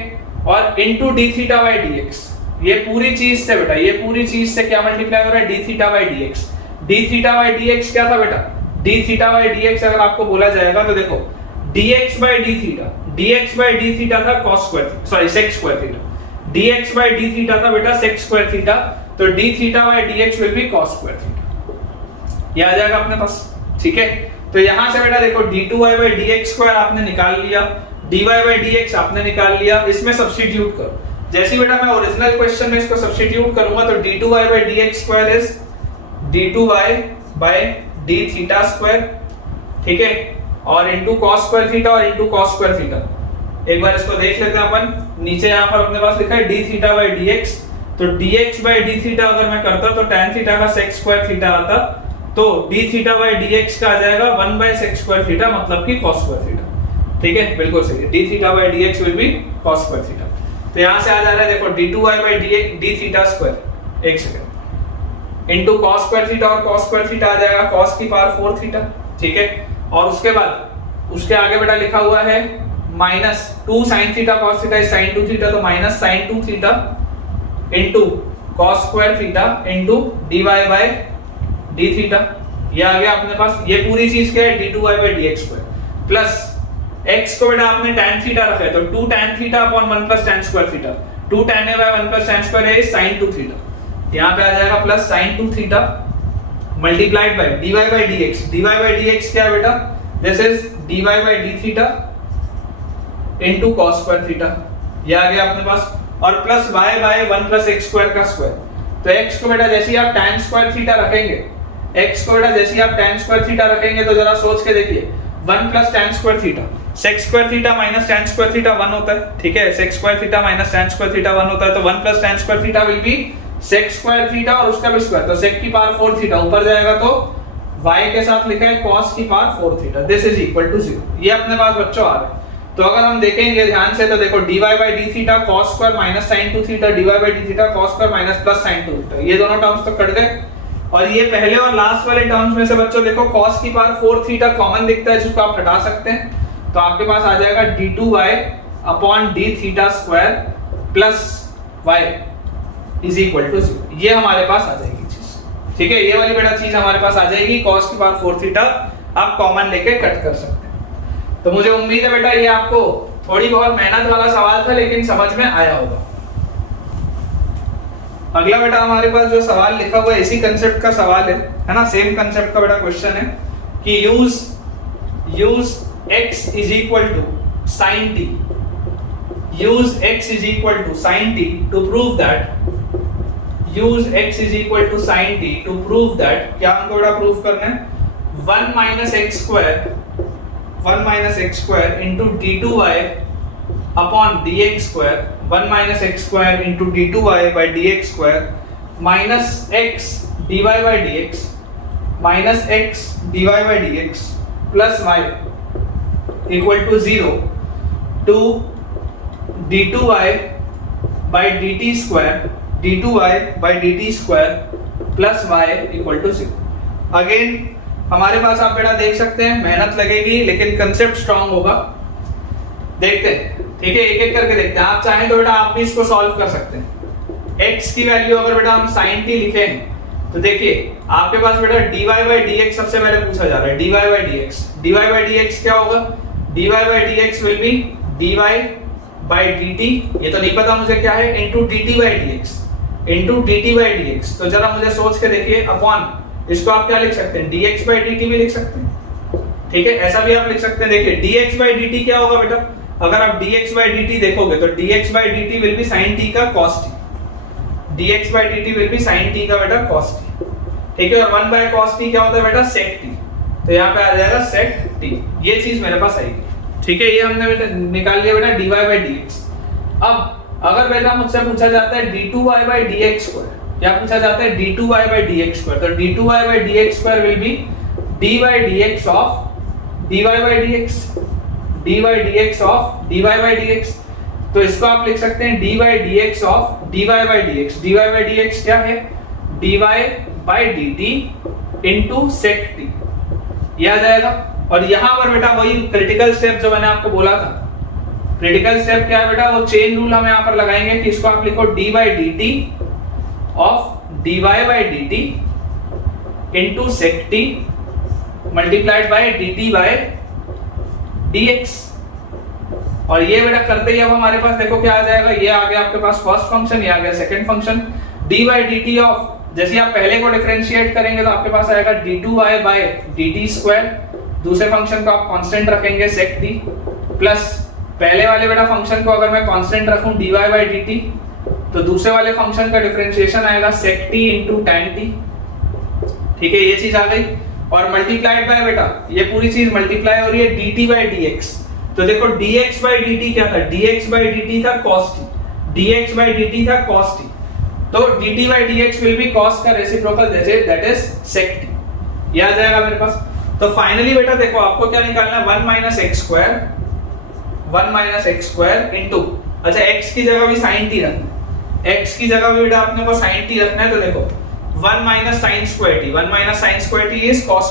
और into d theta by dx, ये पूरी चीज से बेटा, ये पूरी चीज से क्या मल्टीप्लाई हो रहा है, d theta by dx। d theta by dx क्या था बेटा, d थीटा by dx अगर आपको बोला जाएगा तो देखो dx by d theta, dx by d theta था cos square, sorry sec square theta, dx by d theta था बेटा sec स्क्वायर थीटा, तो d theta by dx will be cos square theta, ये आ जाएगा अपने पास, ठीक है। तो यहां से बेटा देखो d2y by dx स्क्वायर आपने निकाल लिया, dy by dx आपने निकाल लिया, इसमें सब्स्टिट्यूट करो। जैसे बेटा मैं ओरिजिनल क्वेश्चन में इसको सब्स्टिट्यूट करूंगा तो d2y by dx square is d2y by d theta square, ठीक है, और इनटू cos स्क्वायर थीटा और इनटू cos स्क्वायर थीटा। एक बार इसको देख लेते हैं अपन, नीचे यहां पर अपने पास लिखा है d थीटा by dx, तो dx by d थीटा अगर मैं करता तो tan थीटा का sec स्क्वायर थीटा आता, तो d थीटा by dx का आ जाएगा 1 by sec स्क्वायर थीटा मतलब कि cos स्क्वायर थीटा, ठीक है, बिल्कुल सही है। d theta by dx will be cos square theta. तो यहां से आ जा रहा है देखो d2y by d theta square, एक second, into cos square theta और cos स्क्वायर थीटा आ जाएगा cos की पावर 4 थीटा, ठीक है। और उसके बाद उसके आगे बेटा लिखा हुआ है minus 2 sin theta cos theta is sin 2 theta, तो minus sin 2 theta into cos square theta into dy by d theta, ये आ गया अपने पास। ये पूरी चीज क्या है, d2y by dx square plus x को बेटा आपने tan थीटा रखा है तो 2 tan theta upon 1 plus tan square theta, 2 tan a by 1 plus tan square a is sin 2 theta, यहां पे आ जाएगा plus sin 2 theta multiplied by dy by dx। dy by dx क्या है बेटा, this is dy by d theta into cos square theta, ये आ गया अपने पास, और plus y by 1 plus x square का स्क्वायर। तो x को बेटा जैसे ही आप tan स्क्वायर थीटा रखेंगे, x को बेटा जैसे ही आप tan स्क्वायर थीटा रखेंगे तो जरा सोच के देखिए 1 plus tan square theta, sec square theta minus tan square theta 1 होता है, ठीक है, sec square theta minus tan square theta 1 होता है, तो 1 plus tan square theta will be sec square theta और उसका भी स्क्वायर, तो sec की पावर 4 थीटा ऊपर जाएगा तो y के साथ लिखा है cos की power 4 theta, this is equal to 0। ये अपने पास बच्चों आ रहा है। तो अगर हम देखेंगे ध्यान से तो देखो dy by d theta cos square minus sin 2 theta, dy by d theta cos square minus plus sin 2 theta, ये दोनों टर्म्स तो कट गए। और ये पहले और लास्ट वाले टर्म्स में से बच्चों देखो cos की पावर 4 थीटा कॉमन दिखता है जिसको आप हटा सकते हैं, तो आपके पास आ जाएगा d2y upon d theta square plus y is equal to 0, ये हमारे पास आ जाएगी चीज, ठीक है। ये वाली बेटा चीज हमारे पास आ जाएगी, cos की पावर 4 थीटा आप कॉमन लेके कट कर सकते हैं। तो मुझे उम्मीद है बेटा ये आपको थोड़ी बहुत मेहनत वाला सवाल था लेकिन समझ में आया होगा। अगला बेटा हमारे पास जो सवाल लिखा हुआ है इसी कंसेप्ट का सवाल है ना, सेम कंसेप्ट का बेटा क्वेश्चन है कि use x is equal to sin t, use x is equal to sin t to prove that, use x is equal to sin t to prove that, क्या हमको बेटा प्रूव करना है, 1 minus x square into d two y upon d x square, 1 minus x square into d two y by d x square minus x d y by d x minus x d y by d x plus y equal to 0 to d two y by d t square d two y by d t square plus y equal to 0। Again हमारे पास आप बेटा देख सकते हैं मेहनत लगेगी लेकिन कंसेप्ट स्ट्रांग होगा। देखते हैं, ठीक है, एक एक करके देखते हैं। आप चाहें तो बेटा आप भी इसको सॉल्व कर सकते हैं। x की वैल्यू अगर बेटा हम sin t लिखें तो देखिए आपके पास बेटा dy by dx सबसे पहले पूछा जा रहा है। dy by dx, dy by dx क्या होगा? dy by dx will be dy by dt, ये तो नहीं पता मुझे क्या है, into dt by dx, into dt by dx। तो जरा मुझे सोच के देखिए, अपॉन इसको आप क्या लिख सकते हैं? dx by dt भी लिख सकते हैं, ठीक है, ऐसा भी आप लिख सकते हैं। देखिए dx by dt क्या होगा बेटा? अगर आप dx by dt देखोगे तो dx by dt will be sin t का cos t, dx by dt will be sin t का बेटा cos t, ठीक है। और 1 by cos t क्या होता है बेटा? sec t, तो यहाँ पे आ जाएगा sec t, ये चीज मेरे पास आएगी, ठीक है। ये हमने बेटा निकाल लिया बेटा dy by dx। अब अगर बेटा मुझसे पूछा जाता है d2y by dx स्क्वायर, क्या पूछा जाता है? d2y by dx स्क्वायर, तो d2y by dx square will be d by dx of dy by dx, d by dx of dy by dx। तो इसको आप लिख सकते हैं d by dx of dy by dx। dy by dx क्या है? dy by dt into sec t, ये आ जाएगा। और यहाँ पर बेटा वही क्रिटिकल स्टेप जो मैंने आपको बोला था, क्रिटिकल स्टेप क्या है बेटा? वो चेन रूल हम यहाँ पर लगाएंगे कि इसको आप लिखो d by dt of dy by dt into sec t multiplied by dt by dx। और ये बेटा करते ही अब हमारे पास देखो क्या आ जाएगा, ये आ गया आपके पास फर्स्ट फंक्शन, ये आ गया second function. d by dt of, जैसे आप पहले को डिफरेंशिएट करेंगे तो आपके पास आएगा d2y by dt स्क्वायर, दूसरे फंक्शन को आप कांस्टेंट रखेंगे sec t, प्लस पहले वाले बेटा फंक्शन को अगर मैं कांस्टेंट रखूं dy by dt तो दूसरे वाले फंक्शन का डिफरेंशिएशन आएगा sec t into tan t, ठीक है, ये चीज आ गई। और मल्टीप्लाइड बाय बेटा ये पूरी चीज मल्टीप्लाई हो रही है dt by dx। तो देखो dx by dt क्या था? dx by dt था cos t, dx by dt था cos t, तो dt by dx will be cos का reciprocal, that is sec t, ये आ जाएगा मेरे पास। तो फाइनली बेटा देखो आपको क्या निकालना है? 1 माइनस एक्स स्क्वायर इंटू, अच्छा x की जगह भी sin t रखना है, x की जगह भी बेटा आपने को sin t रखना है। तो देखो 1 minus sin square t, 1 minus sin square t is cos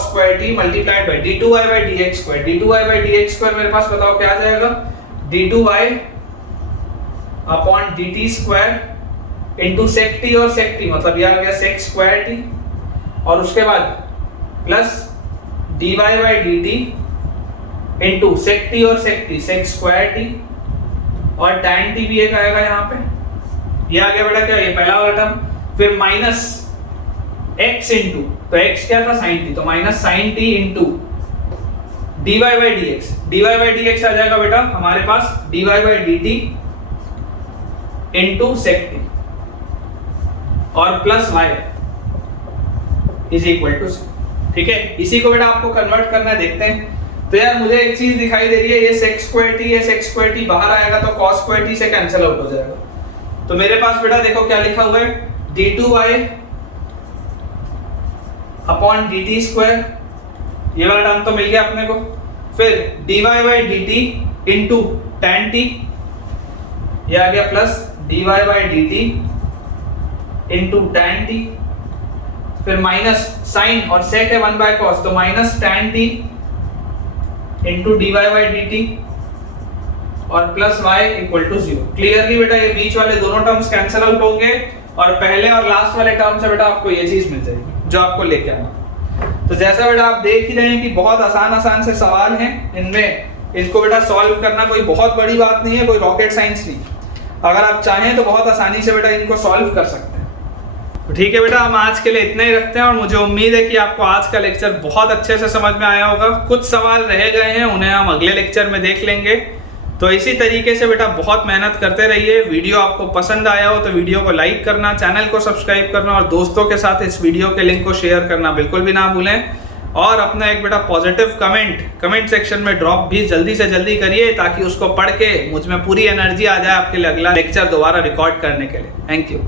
square t multiplied by d2y by dx square, d2y by dx square मेरे पास बताओ क्या आ जाएगा? d2y upon dt square into sec t, और sec t मतलब ये आ गया sec square t, और उसके बाद plus dy by dt into sec t और sec t, sec square t, और tan t भी एक आएगा यहाँ पे, ये आ गया बेटा क्या? ये पहला वाला टर्म। फिर माइनस x इनटू, तो x क्या था? sin t, तो minus sin t into dy by dx, dy by dx आ जाएगा बेटा हमारे पास dy by dt into sec t और plus y is equal to, ठीक है। इसी को बेटा आपको कन्वर्ट करना है, देखते हैं। तो यार मुझे एक चीज दिखाई दे रही है, ये sec स्क्वायर t, ये sec स्क्वायर t बाहर आएगा तो cos स्क्वायर t से कैंसिल आउट हो जाएगा। तो मेरे पास बेटा देखो क्या लिखा हुआ है, d2y अपॉन dt स्क्वायर, ये वाला टर्म तो मिल गया अपने को। फिर dy by dt into tan t, ये आ गया plus dy by dt into tan t, फिर माइनस साइन और sec है 1 by cos, तो minus tan t into dy by dt और plus y equal to 0। Clearly बेटा ये बीच वाले दोनों टर्म्स कैंसिल आउट होंगे और पहले और लास्ट वाले टर्म से बेटा आपको ये चीज मिल जाएगी जो आपको लेके आना। तो जैसा बेटा आप देख ही रहे हैं कि बहुत आसान से सवाल हैं, इनमें इनको बेटा सॉल्व करना कोई बहुत बड़ी बात नहीं है, कोई रॉकेट साइंस नहीं। अगर आप चाहें तो बहुत आसानी से बेटा इनको सॉल्व कर सकते हैं। तो ठीक है बेटा, हम आज के लिए इतना ही रखते हैं और मुझे उम्मीद है कि आपको आज का लेक्चर बहुत अच्छे से समझ में आया होगा। कुछ सवाल रह गए हैं, उन्हें हम अगले लेक्चर में देख लेंगे। तो इसी तरीके से बेटा बहुत मेहनत करते रहिए। वीडियो आपको पसंद आया हो तो वीडियो को लाइक करना, चैनल को सब्सक्राइब करना और दोस्तों के साथ इस वीडियो के लिंक को शेयर करना बिल्कुल भी ना भूलें। और अपना एक बेटा पॉजिटिव कमेंट सेक्शन में ड्रॉप भी जल्दी से जल्दी करिए, ताकि उसको पढ़ के मुझ में पूरी एनर्जी आ जाए आपके लिए अगला लेक्चर दोबारा रिकॉर्ड करने के लिए। Thank you.